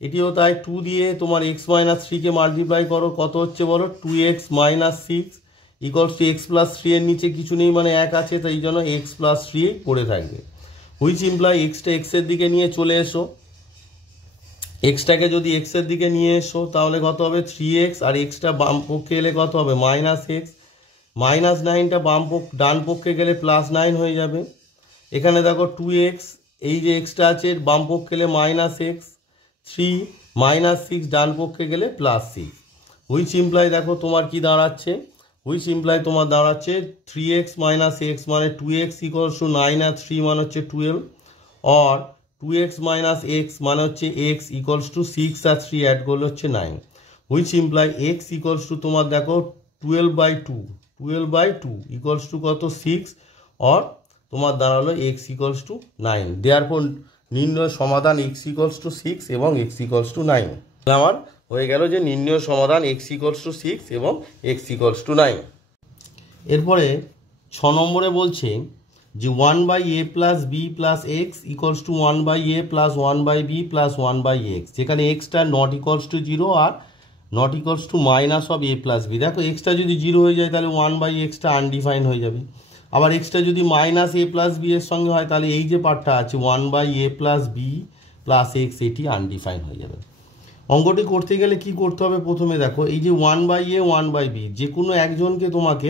এটিও তাই 2 দিয়ে তোমার x - 3 কে মাল্টিপ্লাই করো, কত হচ্ছে বলো, 2x - 6 ইকুয়ালস টু x + 3 এর নিচে কিছু নেই মানে 1 আছে, তাই জন্য x + 3 পড়ে থাকবে, হুইচ ইমপ্লাই, এক্সটা এক্সের দিকে নিয়ে চলে এসো, এক্সটাকে যদি এক্সের দিকে নিয়ে এসো তাহলে কত হবে 3x, আর এক্সটা বাম পক্ষে এলে কত হবে -x, -9টা ডান পক্ষে গেলে +9 হয়ে যাবে। এখানে দেখো 2x, এই যে এক্সটা আছে বাম পক্ষে গেলে -x, 3 -6 ডান পক্ষে গেলে +6, হুইচ ইমপ্লাই, দেখো তোমার কি দাঁড়াচ্ছে, হুইচ ইমপ্লাই তোমার দাঁড়াচ্ছে 3x - x মানে 2x ইকুয়ালস টু 9 আর 3 মানে হচ্ছে 12, অর 2x - x মানে হচ্ছে x ইকুয়ালস টু 6 আর 3 অ্যাড করলে হচ্ছে 9, which imply x equals to তোমার দেখো 12/2 ইকুয়ালস টু কত 6, অর তোমার দাঁড়ালো x ইকুয়ালস টু 9, দেয়ারফর নির্ণয় সমাধান x ইকুয়ালস টু 6 এবং x ইকুয়ালস টু 9, আমার হয়ে গেল যে নির্ণয় সমাধান x ইকুয়ালস টু 6 এবং x ইকুয়ালস টু 9। এরপরে 6 নম্বরে বলছে যে 1/a plus b plus x equals to 1/a plus 1/b plus 1/x, যেখানে এক্সটা নট ইকুয়ালস টু 0 আর not equals to minus of a plus b. দেখো এক্সটা যদি 0 হয়ে যায় তাহলে 1/xটা আনডিফাইন হয়ে যাবে, আবার এক্সটা যদি -a প্লাস বি এর সঙ্গে হয় তাহলে এই যে পার্টটা আছে 1/a plus b plus x, এটি আনডিফাইন হয়ে যাবে। অঙ্কটি করতে গেলে কি করতে হবে, প্রথমে দেখো এই যে 1/a 1/b যে কোনো একজনকে তোমাকে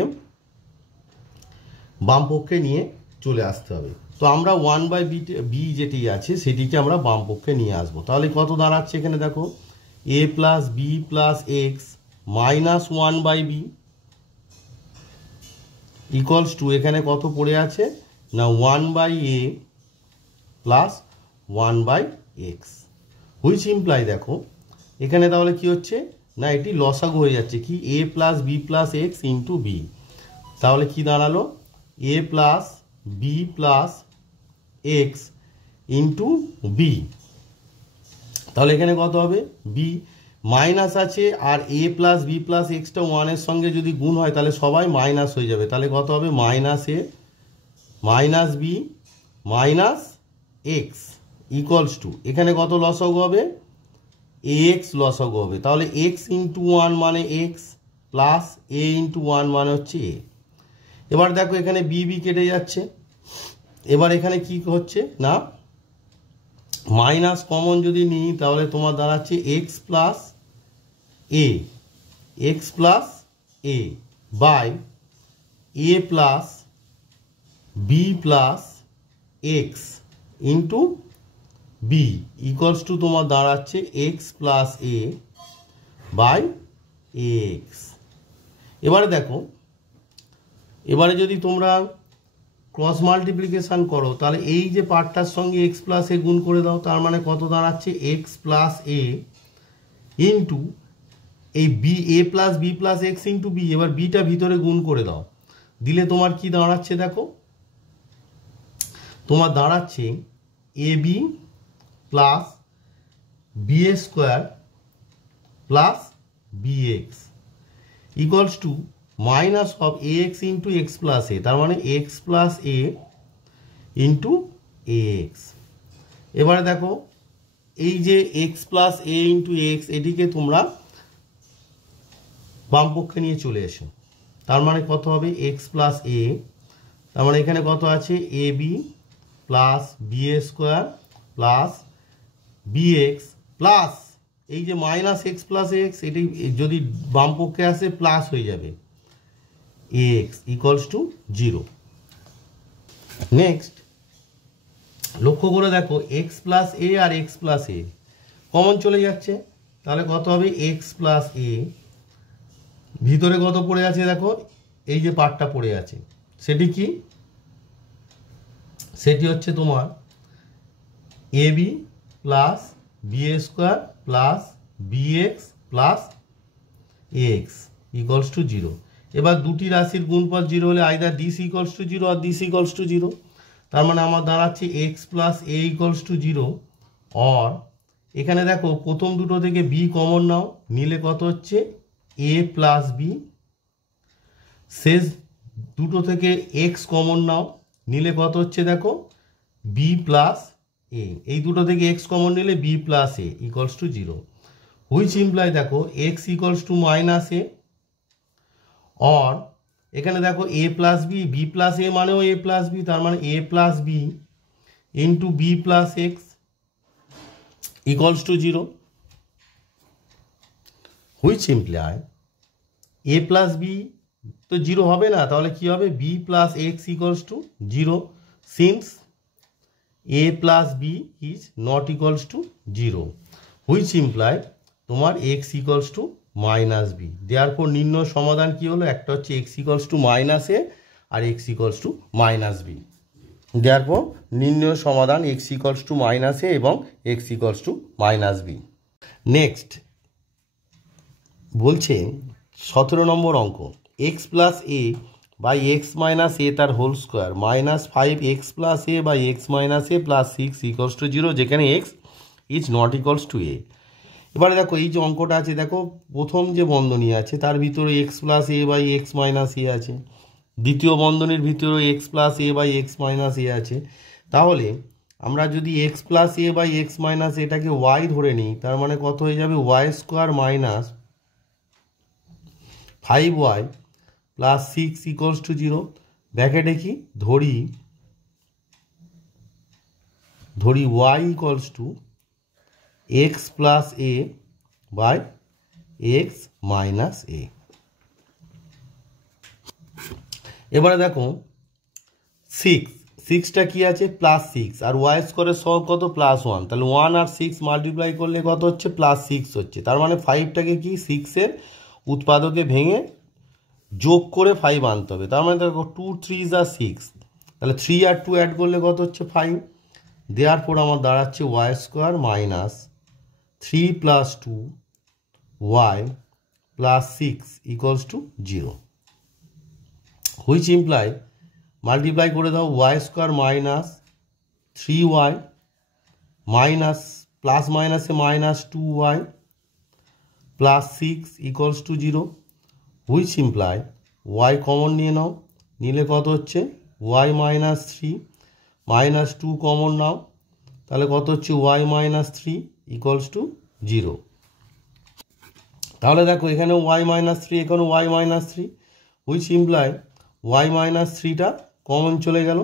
বাম পক্ষে নিয়ে চলে আসতে হবে, তো আমরা 1/b যেটি আছে সেটিকে আমরা বাম পক্ষে নিয়ে আসবো, তাহলে কত দাঁড়াচ্ছে এখানে দেখো a plus b plus x minus 1/b equals to, এখানে কত পড়ে আছে না 1/a plus 1/x, which imply, দেখো এখানে তাহলে কি হচ্ছে না এটি লসাগু হয়ে যাচ্ছে কি a plus b plus x into b, তাহলে কি দাঁড়ালো a plus b plus x into b, তাহলে এখানে কত হবে b, মাইনাস আছে আর এ প্লাস বি প্লাস এক্সটা ওয়ানের সঙ্গে যদি গুণ হয় তাহলে সবাই মাইনাস হয়ে যাবে, তাহলে কত হবে minus a minus b minus x equals to এখানে কত লসাগু হবে এক্স লসাগু হবে, তাহলে এক্স ইন্টু ওয়ান মানে x plus a into one মানে হচ্ছে এ। এবার দেখো এখানে বি বি কেটে যাচ্ছে, এবার এখানে কি হচ্ছে না মাইনাস কমন যদি নিই তাহলে তোমার দাঁড়াচ্ছে x plus a by a plus b plus x into b equals to তোমার দাঁড়াচ্ছে x plus a by x. এবারে দেখো এবারে যদি তোমরা ক্রস মাল্টিপ্লিকেশান করো তাহলে এই যে পার্টটার সঙ্গে এক্স প্লাস এ গুণ করে দাও, তার মানে কত দাঁড়াচ্ছে এক্স প্লাস এ ইন্টু এই b a plus b plus x into b, এবার বিটা ভিতরে গুণ করে দাও, দিলে তোমার কি দাঁড়াচ্ছে দেখো তোমার দাঁড়াচ্ছে a b plus b a square plus b x equals to minus of a x into x plus a, তার মানে x plus a into x. এবারে দেখো এই যে x plus a into x এটিকে তোমরা বাম পক্ষে নিয়ে চলে এসো, তার মানে কত হবে এক্স প্লাস এ, তার মানে এখানে কত আছে a b plus b a square plus b x plus এই যে মাইনাস এক্স প্লাস এক্স এটি যদি বাম পক্ষে আসে প্লাস হয়ে যাবে এক্স ইকুয়ালস টু 0। নেক্সট লক্ষ্য করে দেখো এক্স প্লাস এ আর এক্স প্লাস এ কমন চলে যাচ্ছে, তাহলে কত হবে এক্স প্লাস এ, ভিতরে কত পড়ে আছে দেখো এই যে পার্টটা পড়ে আছে সেটি কি, সেটি হচ্ছে তোমার a b plus b a square plus b x plus x equals to 0। এবার দুটি রাশির গুণফল 0 হলে আইদার দিস ইকুয়ালস টু 0 আর দিস ইকুয়ালস টু 0, তার মানে আমার দাঁড়াচ্ছে x plus a equals to 0 or এখানে দেখো প্রথম দুটো থেকে বি কমন নাও, নিলে কত হচ্ছে এ প্লাস বি, শেষ দুটো থেকে এক্স কমন নাও, নিলে কত হচ্ছে দেখো বি প্লাস এ, এই দুটো থেকে এক্স কমন নিলে b plus a equals to 0, which imply দেখো x equals to minus a or এখানে দেখো a plus b, b plus a মানেও এ প্লাস বি, তার মানে a plus b into b plus x equals to 0, which imply a plus b তো 0 হবে না, তাহলে কি হবে b plus x equals to 0 since a plus b is not equals to 0, which imply তোমার x equals to minus b. Therefore নির্ণয় সমাধান কি হলো, একটা হচ্ছে x equals to minus a আর x equals to minus b. Therefore নির্ণয় সমাধান x equals to minus a এবং x equals to minus b. Next বলছে 17 নম্বর অঙ্ক x plus a by x minus a তার whole square minus 5 x plus a by x minus a plus 6 equals to 0, যেখানে x is not equals to a. এবারে দেখো এই যে অঙ্কটা আছে দেখো প্রথম যে বন্ধনী আছে তার ভিতরে x plus a by x minus a আছে, দ্বিতীয় বন্ধনীর ভিতরে x plus a by x minus a আছে, তাহলে আমরা যদি x plus a by x minus এটাকে ওয়াই ধরে নিই, তার মানে কত হয়ে যাবে y square minus 5y plus 6 equals to 0, ব্র্যাকেটে কি ধরি y equals to x plus a by x minus a. এবারে দেখো 6টা কি আছে প্লাস 6 আর ওয়াই স্কোয়ারের সহগ কত প্লাস 1, তাহলে 1 আর 6 মাল্টিপ্লাই করলে কত হচ্ছে প্লাস 6 হচ্ছে, তার মানে 5টাকে কি 6-এর উৎপাদকে ভেঙে যোগ করে 5 আনতে হবে, তার মানে দেখো 2 3 আর 6, তাহলে 3 আর 2 অ্যাড করলে কত হচ্ছে 5, দেওয়ার পর আমার দাঁড়াচ্ছে y square minus 3 plus 2 y plus 6 equals to 0, which imply multiply করে দাও y square minus 3y minus plus মাইনাসে minus 2y plus 6 equals to 0, which imply y common নিয়ে নাও, নিলে কত হচ্ছে ওয়াই মাইনাস 3, মাইনাস 2 কমন নাও, তাহলে কত হচ্ছে ওয়াই মাইনাস 3 ইকুয়ালস টু 0। তাহলে দেখো এখানে ওয়াই মাইনাস 3, এখানে y minus 3, which imply y minus 3টা কমন চলে গেল,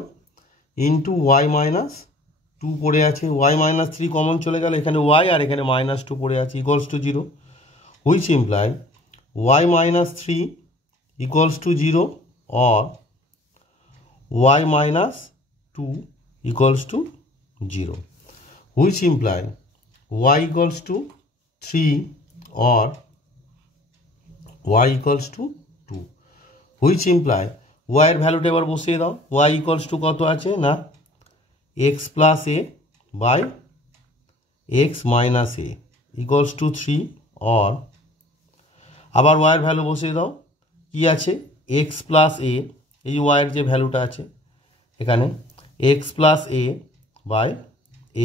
ইন্টু ওয়াই মাইনাস 2 পড়ে আছে, ওয়াই মাইনাস 3 কমন চলে গেল, এখানে ওয়াই আর এখানে মাইনাস 2 পড়ে আছে, equals to 0, which imply y minus 3 equals to 0 or y minus 2 equals to 0, which imply y equals to 3 or y equals to 2, which imply y এর ভ্যালুটা এবার বসিয়ে দাও, y equals to কত আছে না x plus a by x minus a equals to 3 or আবার y এর ভ্যালু বসিয়ে দাও, কি আছে x plus a, এই y এর যে ভ্যালুটা আছে এখানে x plus a by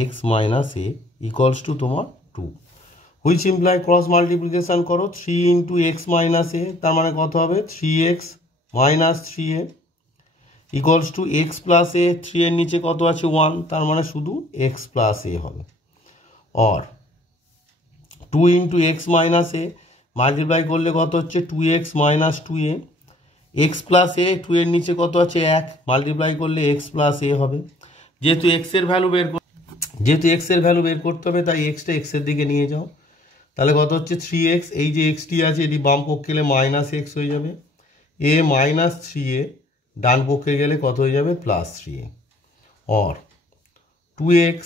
x minus a equals to তোমার 2, which imply ক্রস মাল্টিপ্লিকেশন করো 3 into x minus a, তার মানে কত হবে 3x minus 3a equals to x plus a, 3 এর নিচে কত আছে 1, তার মানে শুধু x plus a হবে, or 2 into x minus a multiply করলে কত হচ্ছে 2x minus 2a, x plus এ 2 এর নিচে কত আছে 1, মাল্টিপ্লাই করলে x প্লাস এ হবে, যেহেতু x এর ভ্যালু বের করতে হবে তাই xটা x এর দিকে নিয়ে যাও, তাহলে কত হচ্ছে 3x, এই যে xটি আছে এটি বাম পক্ষে গেলে মাইনাস x হয়ে যাবে, a মাইনাস 3a ডান পক্ষে গেলে কত হয়ে যাবে প্লাস 3a, or 2x,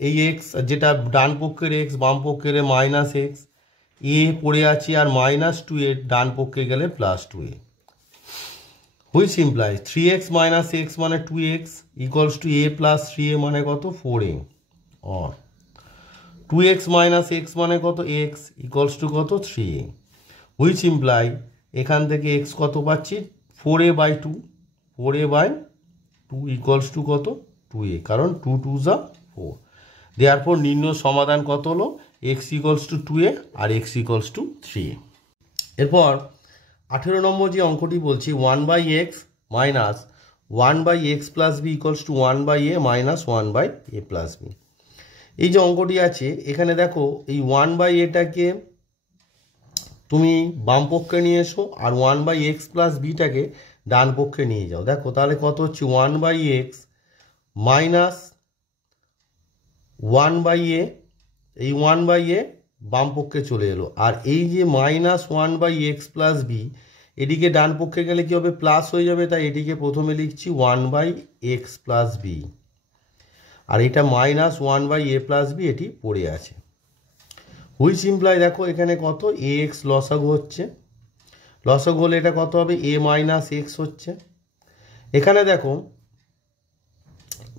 এই x যেটা ডান পক্ষের x বাম পক্ষে গেলে মাইনাস x, a পড়ে আছে আর মাইনাস 2a ডান পক্ষে গেলে plus 2a, which implies 3x minus x মানে 2x equals to a plus 3a মানে কত 4a, or 2x minus x মানে কত x equals to কত 3a, which imply এখান থেকে x কত পাচ্ছি 4a by 2, 4a by 2 equals to কত 2a, কারণ 2 2s are 4, therefore নির্ণয় সমাধান কত হলো x equals to 2a R x equals to 3a। এরপর 18 নম্বর যে অঙ্কটি বলছি 1 by x minus 1 by x plus b equals to 1 by a minus 1 by a plus b, এই যে অঙ্কটি আছে এখানে দেখো এই 1 by এটাকে তুমি বাম পক্ষে নিয়ে এসো আর 1 by x plus b টাকে ডান পক্ষে নিয়ে যাও, দেখো তাহলে কত হচ্ছে 1 by x minus 1 by a, এই 1 by a বাম পক্ষে চলে এলো, আর এই যে minus 1 by x plus b এদিকে ডান পক্ষে গেলে কি হবে প্লাস হয়ে যাবে, তাই এটিকে প্রথমে লিখছি 1 বাই এক্স প্লাস বি, আর এটা minus 1 by a plus b এটি পড়ে আছে, হুইচ ইমপ্লাই দেখো এখানে কত এ এক্স লসাগু হচ্ছে, লসাগু হলে এটা কত হবে এ মাইনাস এক্স হচ্ছে, এখানে দেখো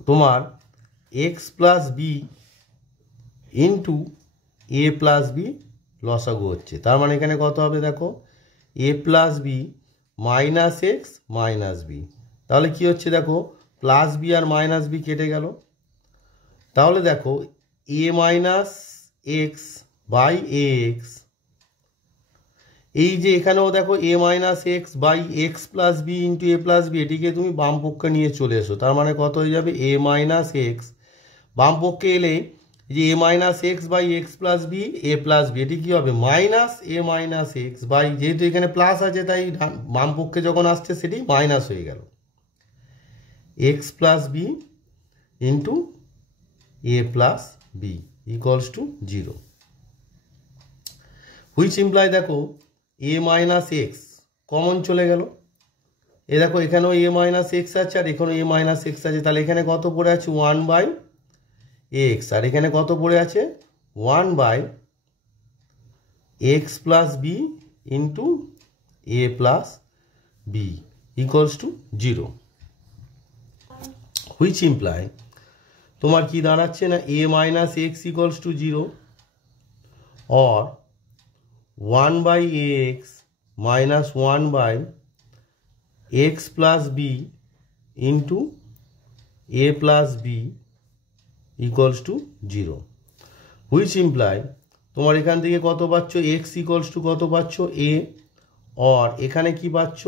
তোমার x plus b into a plus b লসাগু হচ্ছে, তার মানে এখানে কত হবে দেখো a plus b minus x minus b, তাহলে কি হচ্ছে দেখো প্লাস বি আর মাইনাস বি কেটে গেল, তাহলে দেখো a minus x by a x, এই যে এখানেও দেখো a minus x by x plus b into a plus b এটিকে তুমি বাম পক্ষে নিয়ে চলে এসো, তার মানে কত হয়ে যাবে এ মাইনাস এক্স, বাম পক্ষে এলে যে a minus x by x plus b a plus b এটি কী হবে minus a minus x by, যেহেতু এখানে প্লাস আছে তাই বাম পক্ষে যখন আসছে সেটি মাইনাস হয়ে গেল x plus b into a plus b equals to 0, which imply দেখো এ মাইনাস এক্স কমন চলে গেল, এ দেখো এখানেও এ মাইনাস এক্স আছে আর এখানেও এ মাইনাস এক্স আছে, তাহলে এখানে কত পড়ে আছে 1 বাই এক্স আর এখানে কত পড়ে আছে 1 by x plus b into a plus b equals to 0, which imply তোমার কি দাঁড়াচ্ছে না a minus x equals to 0 or 1 by x minus 1 by x plus b into a plus b equals to 0, which imply তোমার এখান থেকে কত পাচ্ছ, x equals to কত পাচ্ছ এ, আর এখানে কি পাচ্ছ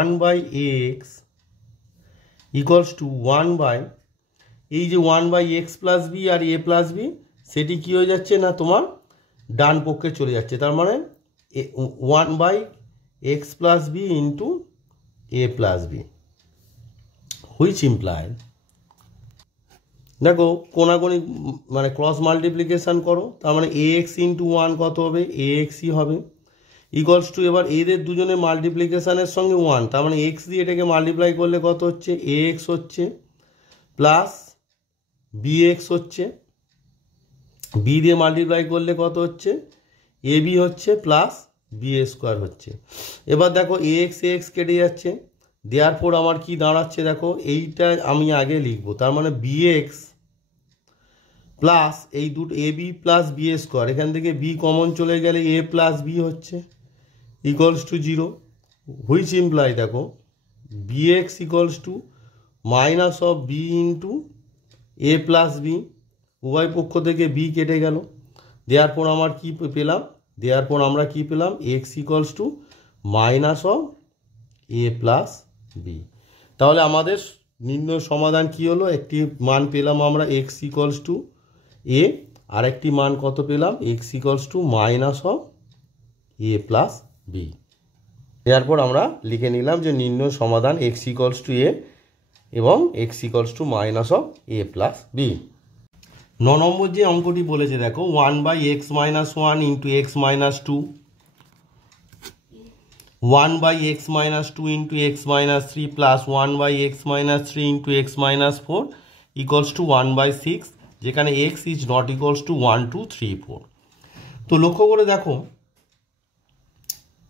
1/x ইকুয়ালস টু 1 এই যে 1/x plus b R a plus B সেটি কি হয়ে যাচ্ছে না তোমার ডান পক্ষে চলে যাচ্ছে, তার মানে 1/x plus b into a plus b, which implied, দেখো কোনাকুনি মানে ক্রস মাল্টিপ্লিকেশান করো, তার মানে ax ইন্টু 1 কত হবে, axই হবে, ইকুয়ালস টু এবার এদের দুজনের মাল্টিপ্লিকেশানের সঙ্গে 1, তার মানে এক্স দিয়ে এটাকে মাল্টিপ্লাই করলে কত হচ্ছে ax হচ্ছে, প্লাস bx হচ্ছে, বি দিয়ে মাল্টিপ্লাই করলে কত হচ্ছে ab হচ্ছে, প্লাস বি স্কোয়ার হচ্ছে। এবার দেখো ax কেটে যাচ্ছে, দেওয়ার পর আমার কি দাঁড়াচ্ছে দেখো, এইটা আমি আগে লিখবো, তার মানে bx প্লাস এই দুটো ab প্লাস বি স্কোয়ার, এখান থেকে বি কমন চলে গেলে a প্লাস বি হচ্ছে, ইকুয়ালস টু 0, হুইচ ইমপ্লাই দেখো bx equals to minus of b into a plus b, উভয় পক্ষ থেকে বি কেটে গেল, দেওয়ার পর আমার কি পেলাম, দেওয়ার পর আমরা কি পেলাম x equals to minus of a plus b. তাহলে আমাদের নির্ণয় সমাধান কি হলো, একটি মান পেলাম আমরা এক্স ইকুয়ালস টু এ, আর একটি মান কত পেলাম x equals to minus of a plus b. এরপর আমরা লিখে নিলাম যে নির্ণয় সমাধান এক্স ইকুয়ালস টু এ এবং x equals to minus of a plus b. 9 number যে অঙ্কটি বলেছে দেখো 1/x minus 1 into x minus 2, 1/x minus 2 into x minus 3 plus 1/x minus 3 into x minus 4 equals to 1/6, যেখানে x is not equals to 1 2 3 4। তো লক্ষ্য করে দেখো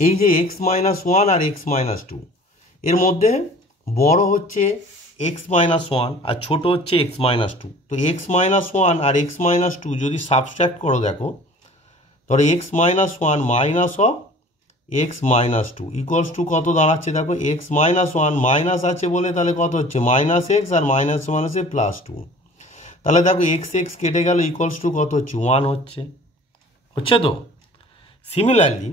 এই যে এক্স মাইনাস 1 আর এক্স মাইনাস 2 এর মধ্যে বড় হচ্ছে এক্স মাইনাস 1 আর ছোট হচ্ছে এক্স মাইনাস 2। তো এক্স মাইনাস 1 আর এক্স মাইনাস 2 যদি সাবস্ট্রাক্ট করো দেখো, তাহলে x minus 1 minus of x minus 2 equals to কত দাঁড়াচ্ছে দেখো, এক্স মাইনাস 1 মাইনাস আছে বলে তাহলে কত হচ্ছে মাইনাস এক্স, আর মাইনাস মাইনাসে প্লাস 2, তাহলে দেখো এক্স এক্স কেটে গেল, ইকুয়ালস টু কত হচ্ছে 1 হচ্ছে তো। সিমিলারলি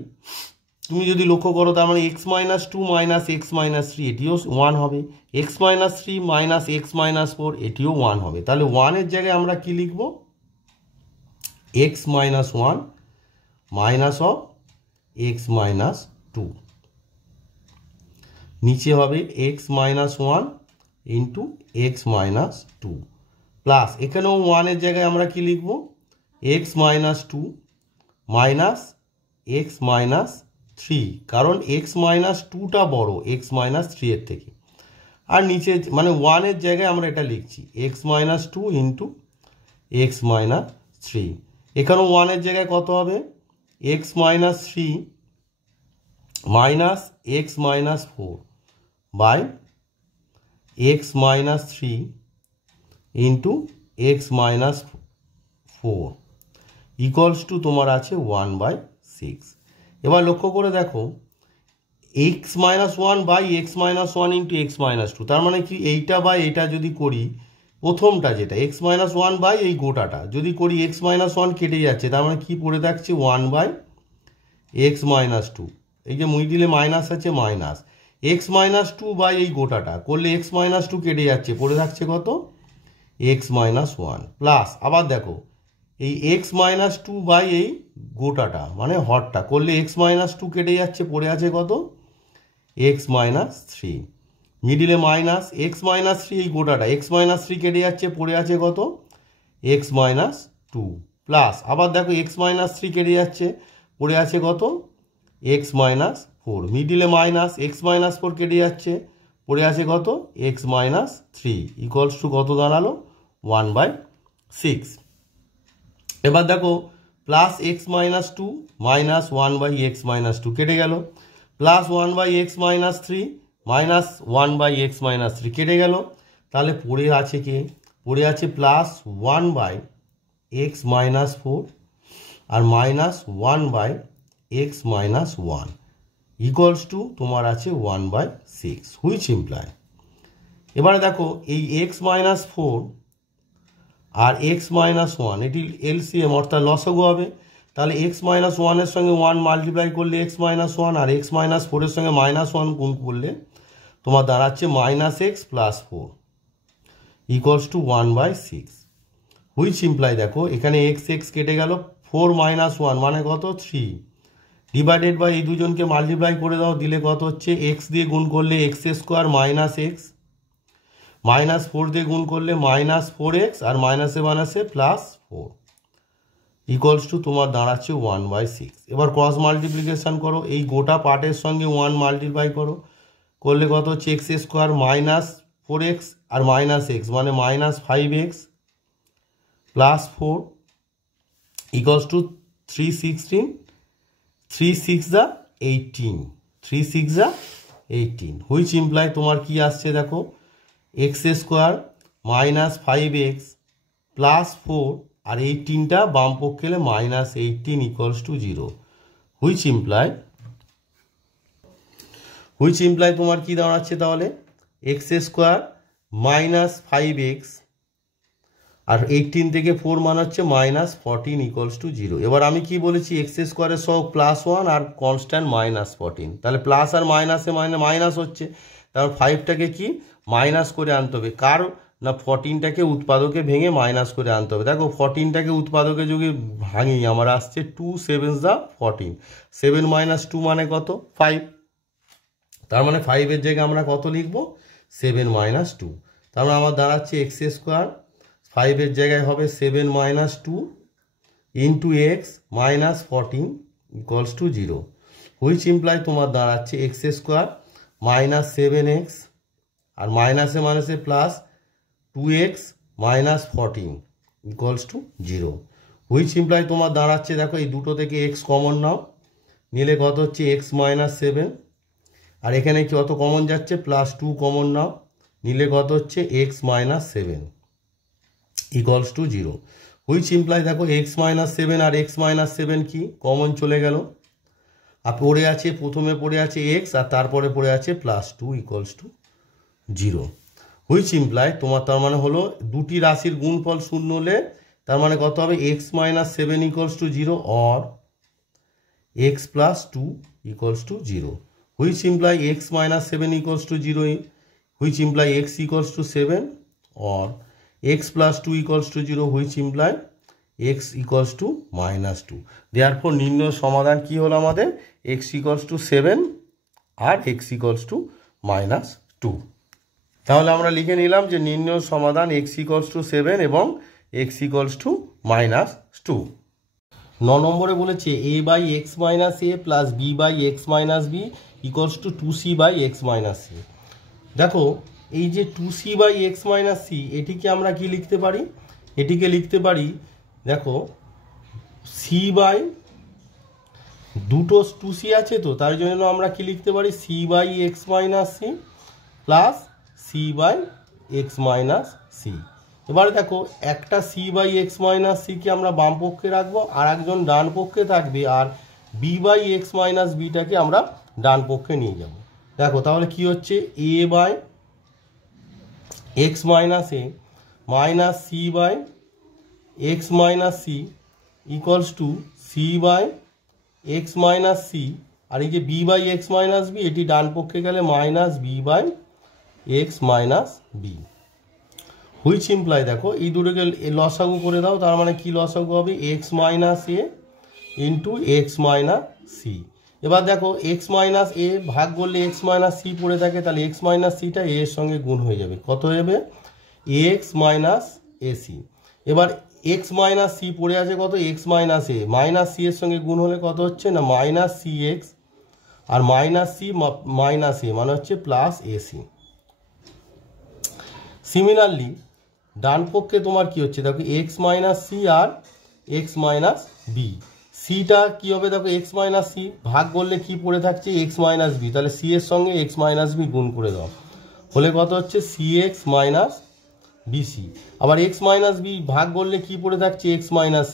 তুমি যদি লক্ষ্য করো, তার মানে x minus 2 minus x minus 3 এটিও 1 হবে, x minus 3 minus x minus 4 এটিও 1 হবে। তাহলে 1 এর জায়গায় আমরা কি লিখব, x minus 1 minus of x minus 2, নিচে হবে x minus 1 into x minus 2, plus এখানেও 1 এর জায়গায় আমরা কি লিখব, x minus 2 minus x minus 3, কারণ এক্স মাইনাস 2টা বড় এক্স মাইনাস 3 এর থেকে, আর নিচে মানে 1 এর জায়গায় আমরা এটা লিখছি x minus 2 into x minus 3, এখানেও 1 এর জায়গায় কত হবে x minus 3 minus x minus 4 by x minus 3 into x minus 4 equals to তোমার আছে 1/6। এবার লক্ষ্য করে দেখো x minus 1 by x minus 1 into x minus 2, তার মানে কি এইটা বাই এটা যদি করি, প্রথমটা যেটা এক্স মাইনাস 1 বাই এই গোটাটা যদি করি এক্স মাইনাস 1 কেটে যাচ্ছে, তার মানে কি পড়ে থাকছে 1/x মাইনাস 2, এই যে মিডিলে মাইনাস আছে মাইনাস এক্স মাইনাস 2 বাই এই গোটাটা করলে এক্স মাইনাস 2 কেটে যাচ্ছে, পড়ে থাকছে কত এক্স মাইনাস 1, প্লাস আবার দেখো এই এক্স মাইনাস 2 বাই এই গোটাটা মানে হরটা করলে এক্স মাইনাস 2 কেটে যাচ্ছে, পড়ে আছে কত এক্স মাইনাস 3, মিডিলে মাইনাস এক্স মাইনাস 3 এই গোটাটা এক্স মাইনাস 3 কেটে যাচ্ছে, পড়ে আছে কত এক্স মাইনাস 2, প্লাস আবার দেখো এক্স মাইনাস 3 কেটে যাচ্ছে, পড়ে আছে কত এক্স মাইনাস 4, মিডিলে মাইনাস এক্স মাইনাস 4 কেটে যাচ্ছে, পড়ে আছে কত এক্স মাইনাস 3 ইকুয়ালস টু কত দাঁড়ালো 1/6। এবার দেখো plus x minus 2 minus 1/x minus 2 কেটে গেল, plus 1/x minus 3 minus 1/x minus 3 কেটে গেল, তাহলে পড়ে আছে কি পড়ে আছে প্লাস 1/x মাইনাস 4 আর minus 1/x minus 1 equals to তোমার আছে 1/6, হুইচ ইমপ্লাই। এবারে দেখো এই এক্স মাইনাস 4 আর এক্স মাইনাস 1 এটি এলসিএম অর্থাৎ লসাগু হবে, তাহলে এক্স মাইনাস ওয়ানের সঙ্গে 1 মাল্টিপ্লাই করলে এক্স মাইনাস ওয়ান, আর এক্স মাইনাস ফোরের সঙ্গে -1 গুণ করলে তোমার দাঁড়াচ্ছে -x + 4 equals to 1/6, which imply দেখো এখানে x কেটে গেল, 4 - 1 মানে কত 3, ডিভাইডেড বাই এই দুজনকে মাল্টিপ্লাই করে দাও, দিলে কত হচ্ছে x দিয়ে গুণ করলে x² - x, -4 দিয়ে গুণ করলে -4x, আর মাইনাসে মাইনাসে +4 ইকুয়ালস টু তোমার দাঁড়াচ্ছে 1/6। এবার ক্রস মাল্টিপ্লিকেশন করো, এই গোটা পার্টের সঙ্গে 1 মাল্টিপ্লাই করলে কত হচ্ছে x² - 4x আর -x মানে -5x + 4 equals two 3 6 18, 3 6 18, which imply তোমার কি আসছে দেখো x² - 5x + 4 আর 18টা বাম পক্ষে এলে -18 ইকুয়ালস টু 0, হুইচ ইমপ্লাই তোমার কি দাঁড়াচ্ছে তাহলে x² - 5x আর 18 থেকে 4 মান হচ্ছে -14 ইকুয়ালস টু 0। এবার আমি কি বলেছি x² এর সহ +1 আর কনস্ট্যান্ট -14, তাহলে প্লাস আর মাইনাসে মাইনাস হচ্ছে, তারপর 5টাকে কি মাইনাস করে আনতে হবে, কার না 14টাকে উৎপাদকে ভেঙে মাইনাস করে আনতে হবে। দেখো 14টাকে উৎপাদকে যদি ভাঙি আমার আসছে 2 7 14, 7 - 2 মানে কত 5, তার মানে 5 এর জায়গায় আমরা কত লিখবো 7 - 2, তার মানে আমার দাঁড়াচ্ছে x² 5 এর জায়গায় হবে 7 - 2 into x -14 equals to 0, which imply তোমার দাঁড়াচ্ছে x² - 7x আর মাইনাসে মাইনাসে plus 2x - 14 equals to 0, which imply তোমার দাঁড়াচ্ছে দেখো এই দুটো থেকে x কমন নাও, নিলে কত হচ্ছে x - 7 আর এখানে কত কমন যাচ্ছে +2 কমন নাও, নিলে কত হচ্ছে x - 7 equals to 0, which imply দেখো x - 7 আর x - 7 কি কমন চলে গেল, আর পড়ে আছে প্রথমে পড়ে আছে x আর তারপরে পড়ে আছে +2 ইকুয়ালস টু 0, হুইচ ইমপ্লাই তোমার তার মানে হলো দুটি রাশির গুণফল শূন্য হলে তার মানে কত হবে x - 7 equals to 0 or x + 2 equals to 0, which imply x - 7 equals to 0, which imply x equals to 7 or x + 2 equals to 0, which imply x equals to -2। Therefore নির্ণয় সমাধান কি হলো আমাদের x ইকুয়ালস টু 7 আর x ইকুয়ালস টু -2। তাহলে আমরা লিখে নিলাম যে নির্ণয় সমাধান x ইকুয়ালস টু 7 এবং x ইকুয়ালস টু -2। 9 নম্বরে বলেছে a/x - a plus b/x - b equals to 2c/x - c। দেখো এই যে 2c/x - c এটিকে আমরা কি লিখতে পারি, এটিকে লিখতে পারি দেখো দুটো 2c আছে তো তার জন্য আমরা কি লিখতে পারি c/x - c plus c/x - c। এবারে দেখো একটা c/x - c কে আমরা বাম পক্ষে রাখবো আর একজন ডান পক্ষে থাকবে, আর b/x - bটাকে আমরা ডান পক্ষে নিয়ে যাব। দেখো তাহলে কি হচ্ছে a/x - a minus c/x - c equals to c/x - c, আর এই যে b/x - b এটি ডান পক্ষে গেলে -b/x - b, হুইচ ইমপ্লাই দেখো এই দুটোকে লসাগু করে দাও, তার মানে কি লসাগু হবে x - a into x - c। এবার দেখো x - a ভাগ করলে x - c পড়ে থাকে, তাহলে x - cটা a এর সঙ্গে গুণ হয়ে যাবে, কত হয়ে যাবে x - ac। এবার x - c পড়ে আছে কত x - a -c এর সঙ্গে গুণ হলে কত হচ্ছে না -cx আর -c - a মানে হচ্ছে +ac। সিমিলারলি ডান পক্ষে তোমার কি হচ্ছে দেখো x - c আর x - b, সিটা কি হবে দেখো x - c ভাগ করলে কি পড়ে থাকছে x - b, তাহলে c এর সঙ্গে x - b গুণ করে দাও, হলে কত হচ্ছে cx - bc। আবার x - b ভাগ করলে কি পড়ে থাকছে x - c,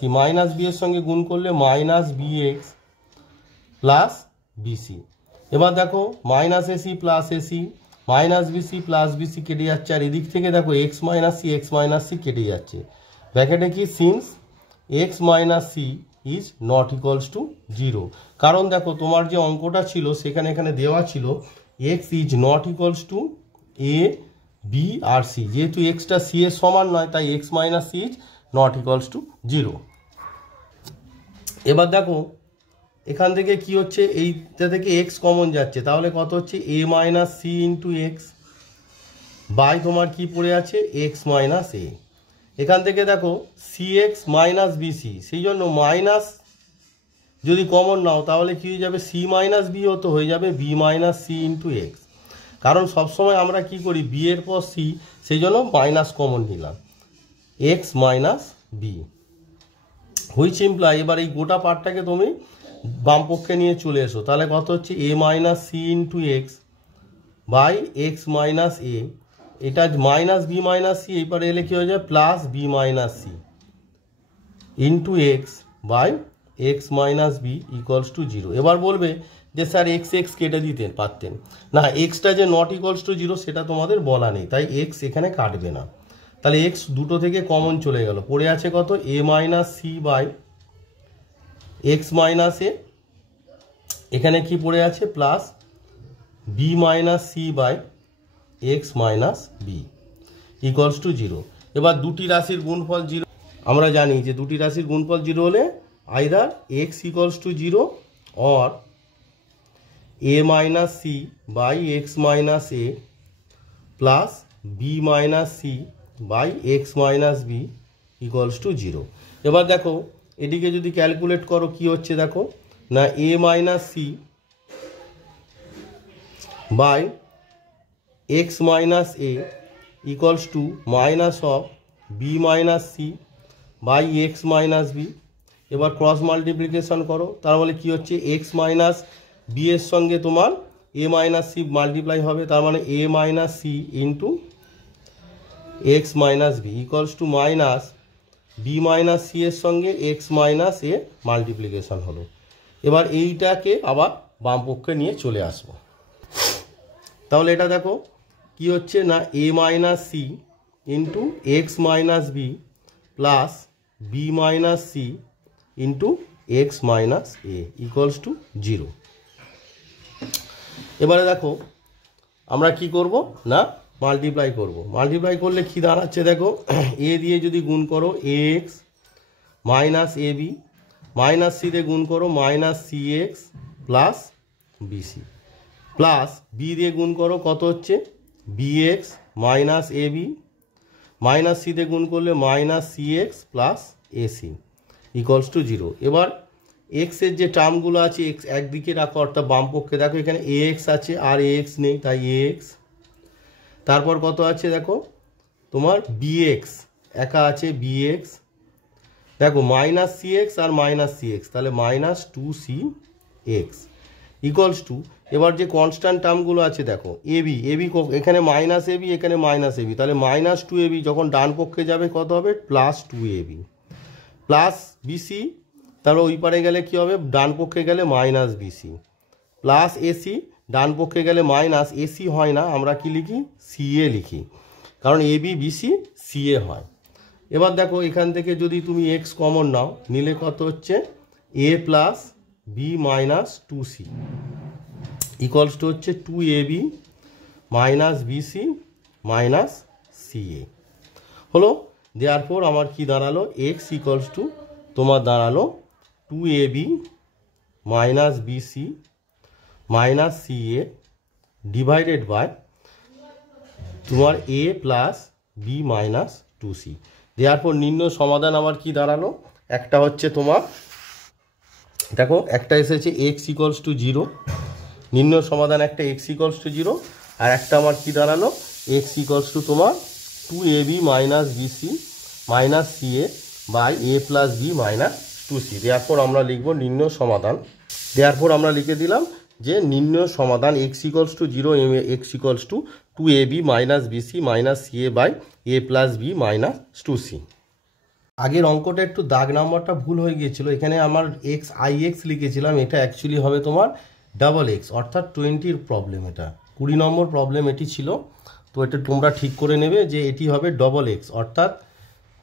-b এর সঙ্গে গুণ করলে -bx + bc। এবার দেখো -ac + ac -bc + bc কেটে যাচ্ছে, আর এদিক থেকে দেখো x - c কেটে যাচ্ছে, ব্র্যাকেটে কি since x - c is not equals to 0। কারণ দেখো তোমার যে অঙ্কটা ছিল সেখানে এখানে দেওয়া ছিল x is not equals to a b আর সি, যেহেতু এক্সটা সি এর সমান নয় তাই x minus c is not equals to 0। এবার দেখো এখান থেকে কি হচ্ছে, এইটা থেকে এক্স কমন যাচ্ছে, তাহলে কত হচ্ছে a minus c into x by তোমার কি পড়ে আছে এক্স মাইনাস এ। এখান থেকে দেখো সি এক্স মাইনাস বিসি, সেই জন্য মাইনাস যদি কমন নাও তাহলে কি হয়ে যাবে সি মাইনাস বিও তো হয়ে যাবে b minus c into x. কারণ সবসময় আমরা কি করি বি এর পর সি, সেই জন্য মাইনাস কমন নিলাম x minus b which imply. এবার এই গোটা পার্টটাকে তুমি বাম পক্ষে নিয়ে চলে এসো, তাহলে কত হচ্ছে a minus c into x by x minus a, এটা মাইনাস বি মাইনাস সি, এরপরে এলে কি হয়ে যায় plus b minus c into x by x minus b equals to 0। এবার বলবে যে স্যার এক্স এক্স কেটে দিতে পারতেন না, এক্সটা যে নট ইকুয়ালস টু 0 সেটা তোমাদের বলা নেই, তাই এক্স এখানে কাটবে না। তাহলে এক্স দুটো থেকে কমন চলে গেল, পড়ে আছে কত a minus c by x minus a, এখানে কি পড়ে আছে plus b minus c by x minus b equals to 0। এবার দুটি রাশির গুণফল 0, আমরা জানি যে দুটি রাশির গুণফল 0 হলে either x equals to 0 or a minus c by x minus a plus b minus c by x minus b equals to 0। এবার দেখো এদিকে যদি ক্যালকুলেট করো কি হচ্ছে, দেখো না a minus c by x minus a equals to minus of b minus c by x minus b. এবার ক্রস মাল্টিপ্লিকেশন করো, তার বলে কি হচ্ছে এক্স মাইনাস বি এর সঙ্গে তোমার এ মাইনাস সি মাল্টিপ্লাই হবে, তার মানে a minus c into x minus b equals to minus b minus c এর সঙ্গে এক্স মাইনাস এ মাল্টিপ্লিকেশন হলো। এবার এইটাকে আবার বাম পক্ষে নিয়ে চলে আসবো, তাহলে এটা দেখো কি হচ্ছে না a minus c into x minus b plus b minus c into x minus a equals to 0। এবারে দেখো আমরা কি করব না মাল্টিপ্লাই করব, মাল্টিপ্লাই করলে কি দাঁড়াচ্ছে দেখো এ দিয়ে যদি গুণ করো x minus a b, minus c দিয়ে গুণ করো minus c x plus bc, plus b দিয়ে গুণ করো কত হচ্ছে b x minus a b, minus c দিয়ে গুণ করলে minus c x plus ac equals to 0। এবার এক্সের যে টার্মগুলো আছে এক্স একদিকে রাখো, অর্থাৎ বাম পক্ষে দেখো এখানে এ এক্স আছে আর এ এক্স নেই, তাই এ এক্স, তারপর কত আছে দেখো তোমার বি এক্স একা আছে বি এক্স, দেখো মাইনাস সি এক্স আর মাইনাস সি এক্স, তাহলে minus 2 c x equals to, এবার যে কনস্ট্যান্ট টার্মগুলো আছে দেখো এবি, এবি এখানে মাইনাস এবি এখানে মাইনাস এবি, তাহলে মাইনাস 2 এবি যখন ডান পক্ষে যাবে কত হবে প্লাস 2 এবি প্লাস বিসি, তাহলে ওই পারে গেলে কি হবে ডান পক্ষে গেলে মাইনাস বিসি প্লাস এসি, ডান পক্ষে গেলে মাইনাস এসি হয় না, আমরা কি লিখি সিএ লিখি, কারণ এবি বিসি সিএ হয়। এবার দেখো এখান থেকে যদি তুমি এক্স কমন নাও, নিলে কত হচ্ছে a plus b minus 2 c equals to হচ্ছে 2 AB minus BC minus c a হলো। দেয়ারফর আমার কি দাঁড়ালো এক্স ইকুয়ালস টু তোমার দাঁড়ালো 2 AB minus BC minus c a divided by তোমার a plus b minus 2 c. Therefore নির্ণয় সমাধান আমার কি দাঁড়ালো, একটা হচ্ছে তোমার দেখো একটা এসেছে এক্স ইকুয়ালস টু 0, নির্ণয় সমাধান একটা এক্স ইকুয়ালস টু 0, আর একটা আমার কি দাঁড়ালো এক্স ইকুয়ালস টু তোমার 2 AB minus BC minus ca by a plus b minus 2 c. দেয়ারফর আমরা লিখব নির্ণয় সমাধান, দেয়ারফর আমরা লিখে দিলাম যে নির্ণয় সমাধান x equals to 0 x equals to 2 AB minus BC minus ca by a plus b minus 2 c. আগের অঙ্কটা একটু দাগ নাম্বারটা ভুল হয়ে গিয়েছিল, এখানে আমার এক্স আই এক্স লিখেছিলাম, এটা অ্যাকচুয়ালি হবে তোমার ডাবল এক্স অর্থাৎ 20-র প্রবলেম, এটা 20 নম্বর প্রবলেম এটি ছিল, তো এটা তোমরা ঠিক করে নেবে যে এটি হবে ডবল এক্স অর্থাৎ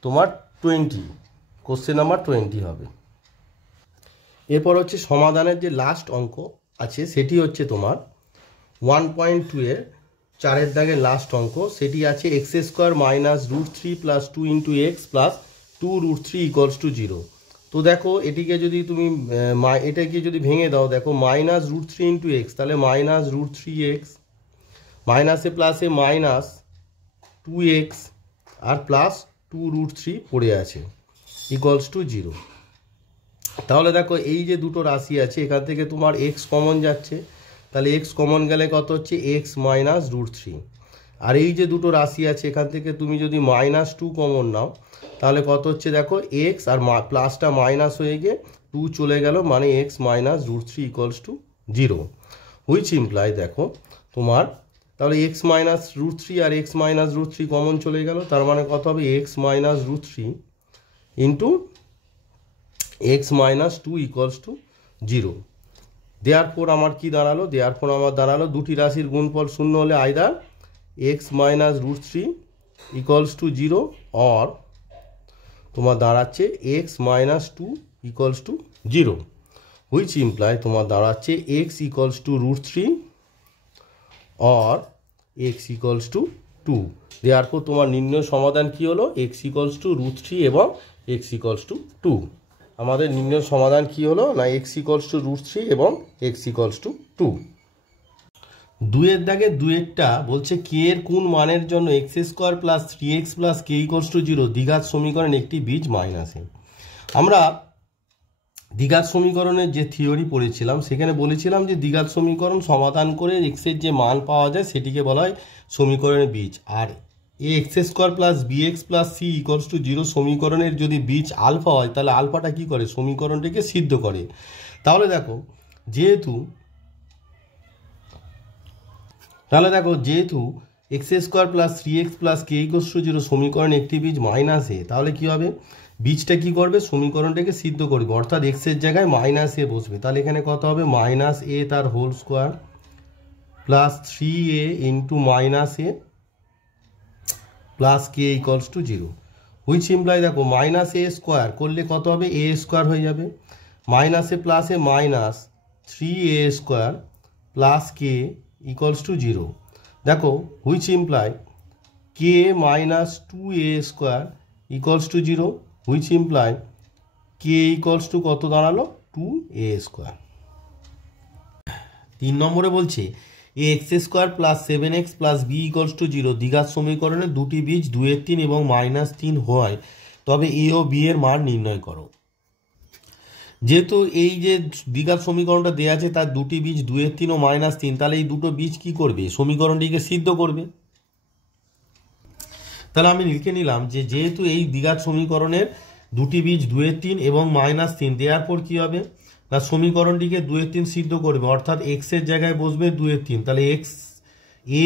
তোমার 20, কোশ্চেন নাম্বার 20 হবে। এরপর হচ্ছে সমাধানের যে লাস্ট অঙ্ক আছে সেটি হচ্ছে তোমার 1.2 এর 4 দাগের লাস্ট অঙ্ক, সেটি আছে x square minus √3 plus 2 into x plus 2√3 equals to 0। তো দেখো এটিকে যদি তুমি এটাকে যদি ভেঙে দাও, দেখো মাইনাস √3 ইন্টু এক্স, তাহলে মাইনাস √3x, মাইনাসে প্লাসে মাইনাস 2x আর প্লাস 2√3 পড়ে আছে ইকুয়ালস টু 0। তাহলে দেখো এই যে দুটো রাশি আছে এখান থেকে তোমার এক্স কমন যাচ্ছে, তাহলে এক্স কমন গেলে কত হচ্ছে এক্স মাইনাস √3। আর এই যে দুটো রাশি আছে এখান থেকে তুমি যদি -2 কমন নাও তাহলে কত হচ্ছে দেখো এক্স আর প্লাসটা মাইনাস হয়ে গিয়ে 2 চলে গেল, মানে x minus √3 equals to 0, which imply দেখো তোমার তাহলে এক্স মাইনাস √3 আর এক্স মাইনাস √3 কমন চলে গেল, তার মানে কত হবে x minus √3 into x minus 2 equals to 0। Therefore আমার কি দাঁড়ালো, দেয়ারফোর আমার দাঁড়ালো দুটি রাশির গুণফল শূন্য হলে either x minus √3 equals to 0 or তোমার দাঁড়াচ্ছে x minus 2 equals to 0, which imply তোমার দাঁড়াচ্ছে x equals two √3 or x equals to 2। Therefore তোমার নির্ণয় সমাধান কি হলো, এক্স ইকুয়ালস টু √3 এবং এক্স ইকুয়ালস টু 2। আমাদের নির্ণয় সমাধান কি হলো না এক্স ইকুয়ালস টু √3 এবং এক্স ইকুয়ালস টু 2। 2 দাগে 2টা বলছে কে এর কোন মানের জন্য x square plus 3x plus k equals to 0 দ্বিঘাত সমীকরণ একটি বীজ মাইনাসে। আমরা দ্বিঘাত সমীকরণের যে থিওরি পড়েছিলাম সেখানে বলেছিলাম যে দ্বিঘাত সমীকরণ সমাধান করে এক্সের যে মান পাওয়া যায় সেটিকে বলা হয় সমীকরণের বীজ। আর a x square plus b x plus c equals to 0 সমীকরণের যদি বীজ আলফা হয় তাহলে আলফাটা কি করে সমীকরণটিকে সিদ্ধ করে। তাহলে দেখো যেহেতু x square plus 3x plus k equals to 0 সমীকরণ একটি বীজ মাইনাস এ, তাহলে কি হবে বীজটা কি করবে সমীকরণটাকে সিদ্ধ করবে, অর্থাৎ এক্স এর জায়গায় মাইনাস এ বসবে। তাহলে এখানে কত হবে মাইনাস এ তার whole square plus 3a into minus a plus k equals to 0, which imply দেখো মাইনাস এ স্কোয়ার করলে কত হবে এ স্কোয়ার হয়ে যাবে, মাইনাসে প্লাসে minus 3a square plus k equals to 0। দেখো which imply k minus 2a square equals to 0, which imply k equals to কত দাঁড়ালো 2a স্কোয়ার। 3 নম্বরে বলছে a x square plus 7x plus b equals to 0 দ্বিঘাত সমীকরণে দুটি বীজ 2-3 এবং -3 হয়, তবে এ ও বি এর মান নির্ণয় করো। যেহেতু এই যে দ্বিঘাত সমীকরণটা দেওয়া আছে তার দুটি বীজ 2-3 ও -3, তাহলে এই দুটো বীজ কি করবে সমীকরণটিকে সিদ্ধ করবে। তাহলে আমি লিখে নিলাম যে যেহেতু এই দ্বিঘাত সমীকরণের দুটি বীজ 2-3 এবং -3, দেওয়ার পর কি হবে না সমীকরণটিকে 2-3 সিদ্ধ করবে, অর্থাৎ এক্স এর জায়গায় বসবে 2-3, তাহলে এক্স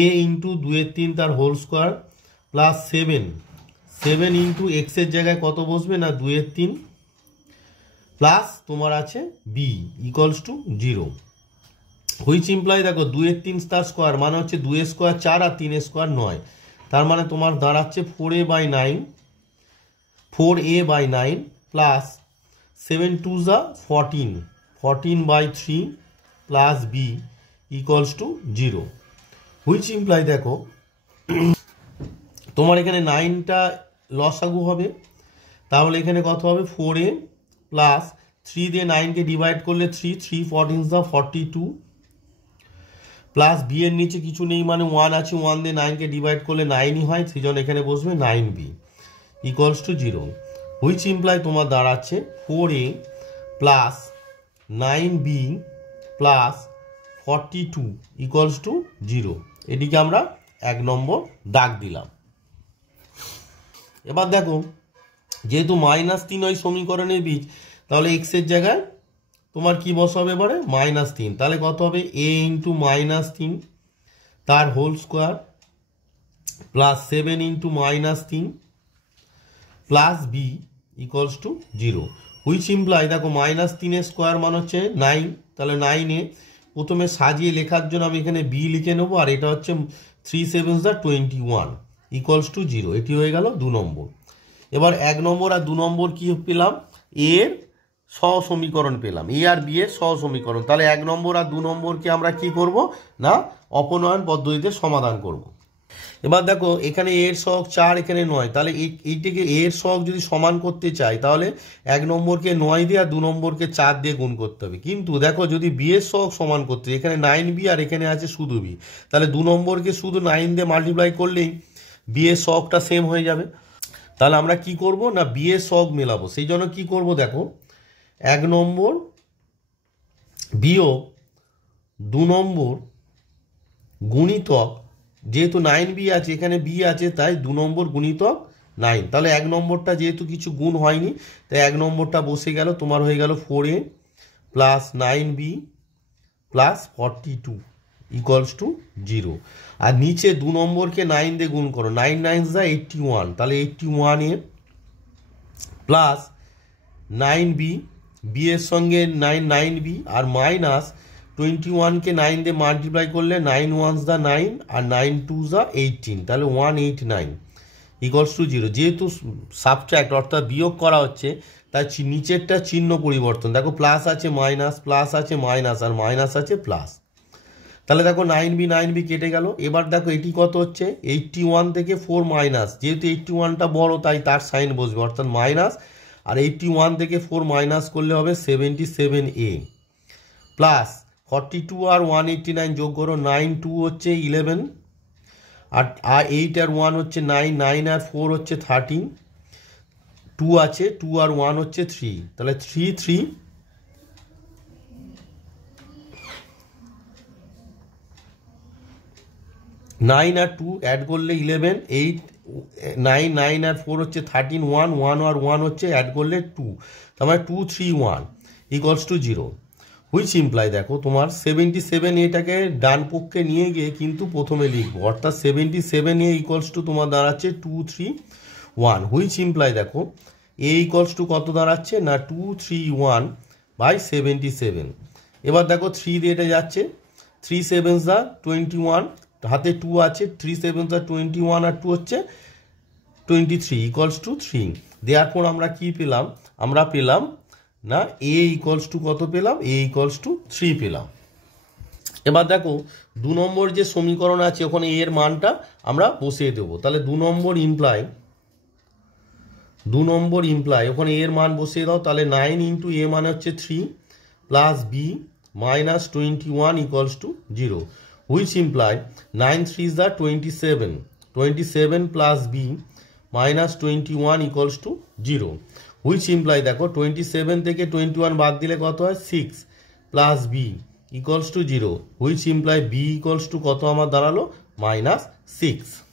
এ ইন্টু 2-3 তার whole square plus 7 into x এর জায়গায় কত বসবে না 2-3 প্লাস তোমার আছে b equals to 0, which imply দেখো 2-3 তার স্কোয়ার মানে হচ্ছে 2 স্কোয়ার 4 আর 3 স্কোয়ার 9, তার মানে তোমার দাঁড়াচ্ছে 4a/9 প্লাস 7 2 যা 14/3 plus b equals to 0, which imply দেখো তোমার এখানে 9টা লসাগু হবে, তাহলে এখানে কত হবে 4a প্লাস 3 দিয়ে 9কে ডিভাইড করলে 3 14 যা 42 প্লাস বি এর নিচে কিছু নেই মানে 1 আছে, 1 দিয়ে 9কে ডিভাইড করলে 9ই হয়, সেজন্য এখানে বসবে 9b equals to 0, which imply তোমার দাঁড়াচ্ছে 4a plus 9b plus 42 equals to 0। এটিকে আমরা 1 নম্বর দাগ দিলাম। এবার দেখো যেহেতু -3 ওই সমীকরণের বীজ, তাহলে এক্স এর জায়গায় তোমার কি বসাবে এবারে -3, তাহলে কত হবে a ইন্টু -3 তার whole square plus 7 into -3 plus b equals to 0, which imply দেখো -3 এর স্কোয়ার মান হচ্ছে 9, তাহলে 9 এ প্রথমে সাজিয়ে লেখার জন্য আমি এখানে বি লিখে নেবো, আর এটা হচ্ছে 3 7 21 ইকুয়ালস টু 0, এটি হয়ে গেল 2 নম্বর। এবার 1 নম্বর আর 2 নম্বর কি পেলাম এর সহ সমীকরণ পেলাম, এ আর বি এর সহ সমীকরণ। তাহলে 1 নম্বর আর 2 নম্বরকে আমরা কি করব না অপনয়ন পদ্ধতিতে সমাধান করব। এবার দেখো এখানে এর সহগ 4, এখানে 9, তাহলে এইটাকে এর সহগ যদি সমান করতে চাই তাহলে 1 নম্বরকে 9 দিয়ে আর 2 নম্বরকে 4 দিয়ে গুণ করতে হবে। কিন্তু দেখো যদি বি এর সহগ সমান করতে, এখানে 9b আর এখানে আছে শুধু বি, তাহলে 2 নম্বরকে শুধু 9 দিয়ে মাল্টিপ্লাই করলেই বি এর সহগটা সেম হয়ে যাবে। তাহলে আমরা কি করব না বি এর সহগ মেলাবো। সেই জন্য কি করব দেখো 1 নম্বর বিয়োগ 2 নম্বর গুণিতক, যেহেতু 9b আছে এখানে বি আছে তাই 2 নম্বর গুণিতক 9। তাহলে 1 নম্বরটা যেহেতু কিছু গুণ হয়নি তাই 1 নম্বরটা বসে গেল, তোমার হয়ে গেল 4a plus 9b plus 42 equals to 0। আর নিচে 2 নম্বরকে 9 দিয়ে গুণ করো, 9 9 যা 81, তাহলে 81a প্লাস 9b, বি এর সঙ্গে 9b আর মাইনাস 21কে 9 দিয়ে মাল্টিপ্লাই করলে 9 1 যা 9 আর 9 2 যা 18, তাহলে 189 ইকুয়ালস টু 0। যেহেতু সাবট্র্যাক্ট অর্থাৎ বিয়োগ করা হচ্ছে তাই নিচেরটা চিহ্ন পরিবর্তন, দেখো প্লাস আছে মাইনাস, প্লাস আছে মাইনাস আর মাইনাস আছে প্লাস। তাহলে দেখো 9b কেটে গেল। এবার দেখো এটি কত হচ্ছে 81 থেকে 4 মাইনাস, যেহেতু 81টা বড় তাই তার সাইন বসবে অর্থাৎ মাইনাস, আর 81 থেকে 4 মাইনাস করলে হবে 77a প্লাস 42 আর 189 যোগ করো, 9 2 হচ্ছে 11 আর 8 আর 1 হচ্ছে 9, 9 আর 4 হচ্ছে 13, 2 আছে 2 আর 1 হচ্ছে 3, তাহলে 3 3 9 আর 2 অ্যাড করলে 11, 8 9 9 আর 4 হচ্ছে 13, 1 1 আর 1 হচ্ছে অ্যাড করলে 2, তার মানে 2 3 1 ইকুয়ালস টু 0। হুইচ ইমপ্লাই দেখো তোমার 77 এটাকে ডান পক্ষে নিয়ে গিয়ে কিন্তু প্রথমে লিখবো, অর্থাৎ 77a ইকুয়ালস টু তোমার দাঁড়াচ্ছে 2 3 1। হুইচ ইমপ্লাই দেখো এ ইকুয়ালস টু কত দাঁড়াচ্ছে না 2 3 1 বাই 77। এবার দেখো 3 দিয়ে এটা যাচ্ছে, 3 7 যা 21, হাতে 2 আছে, 3 7 যা 21 আর 2 হচ্ছে 23 ইকুয়ালস টু 3। দেওয়ার পর আমরা কি পেলাম, আমরা পেলাম না এ ইকুয়ালস টু কত পেলাম, এ ইকুয়ালস টু 3 পেলাম। এবার দেখো 2 নম্বর যে সমীকরণ আছে ওখানে এর মানটা আমরা বসিয়ে দেবো। তাহলে 2 নম্বর ইমপ্লাই ওখানে এর মান বসিয়ে দাও, তাহলে 9 ইন্টু এ মানে হচ্ছে 3 plus b minus 21 equals to 0। Which imply 9 3 যা 27, 27 plus b minus 21 equals to 0। Which imply দেখো 27 থেকে 21 বাদ দিলে কত হয় 6 plus b equals to 0। Which imply b equals to কত আমার দাঁড়ালো -6।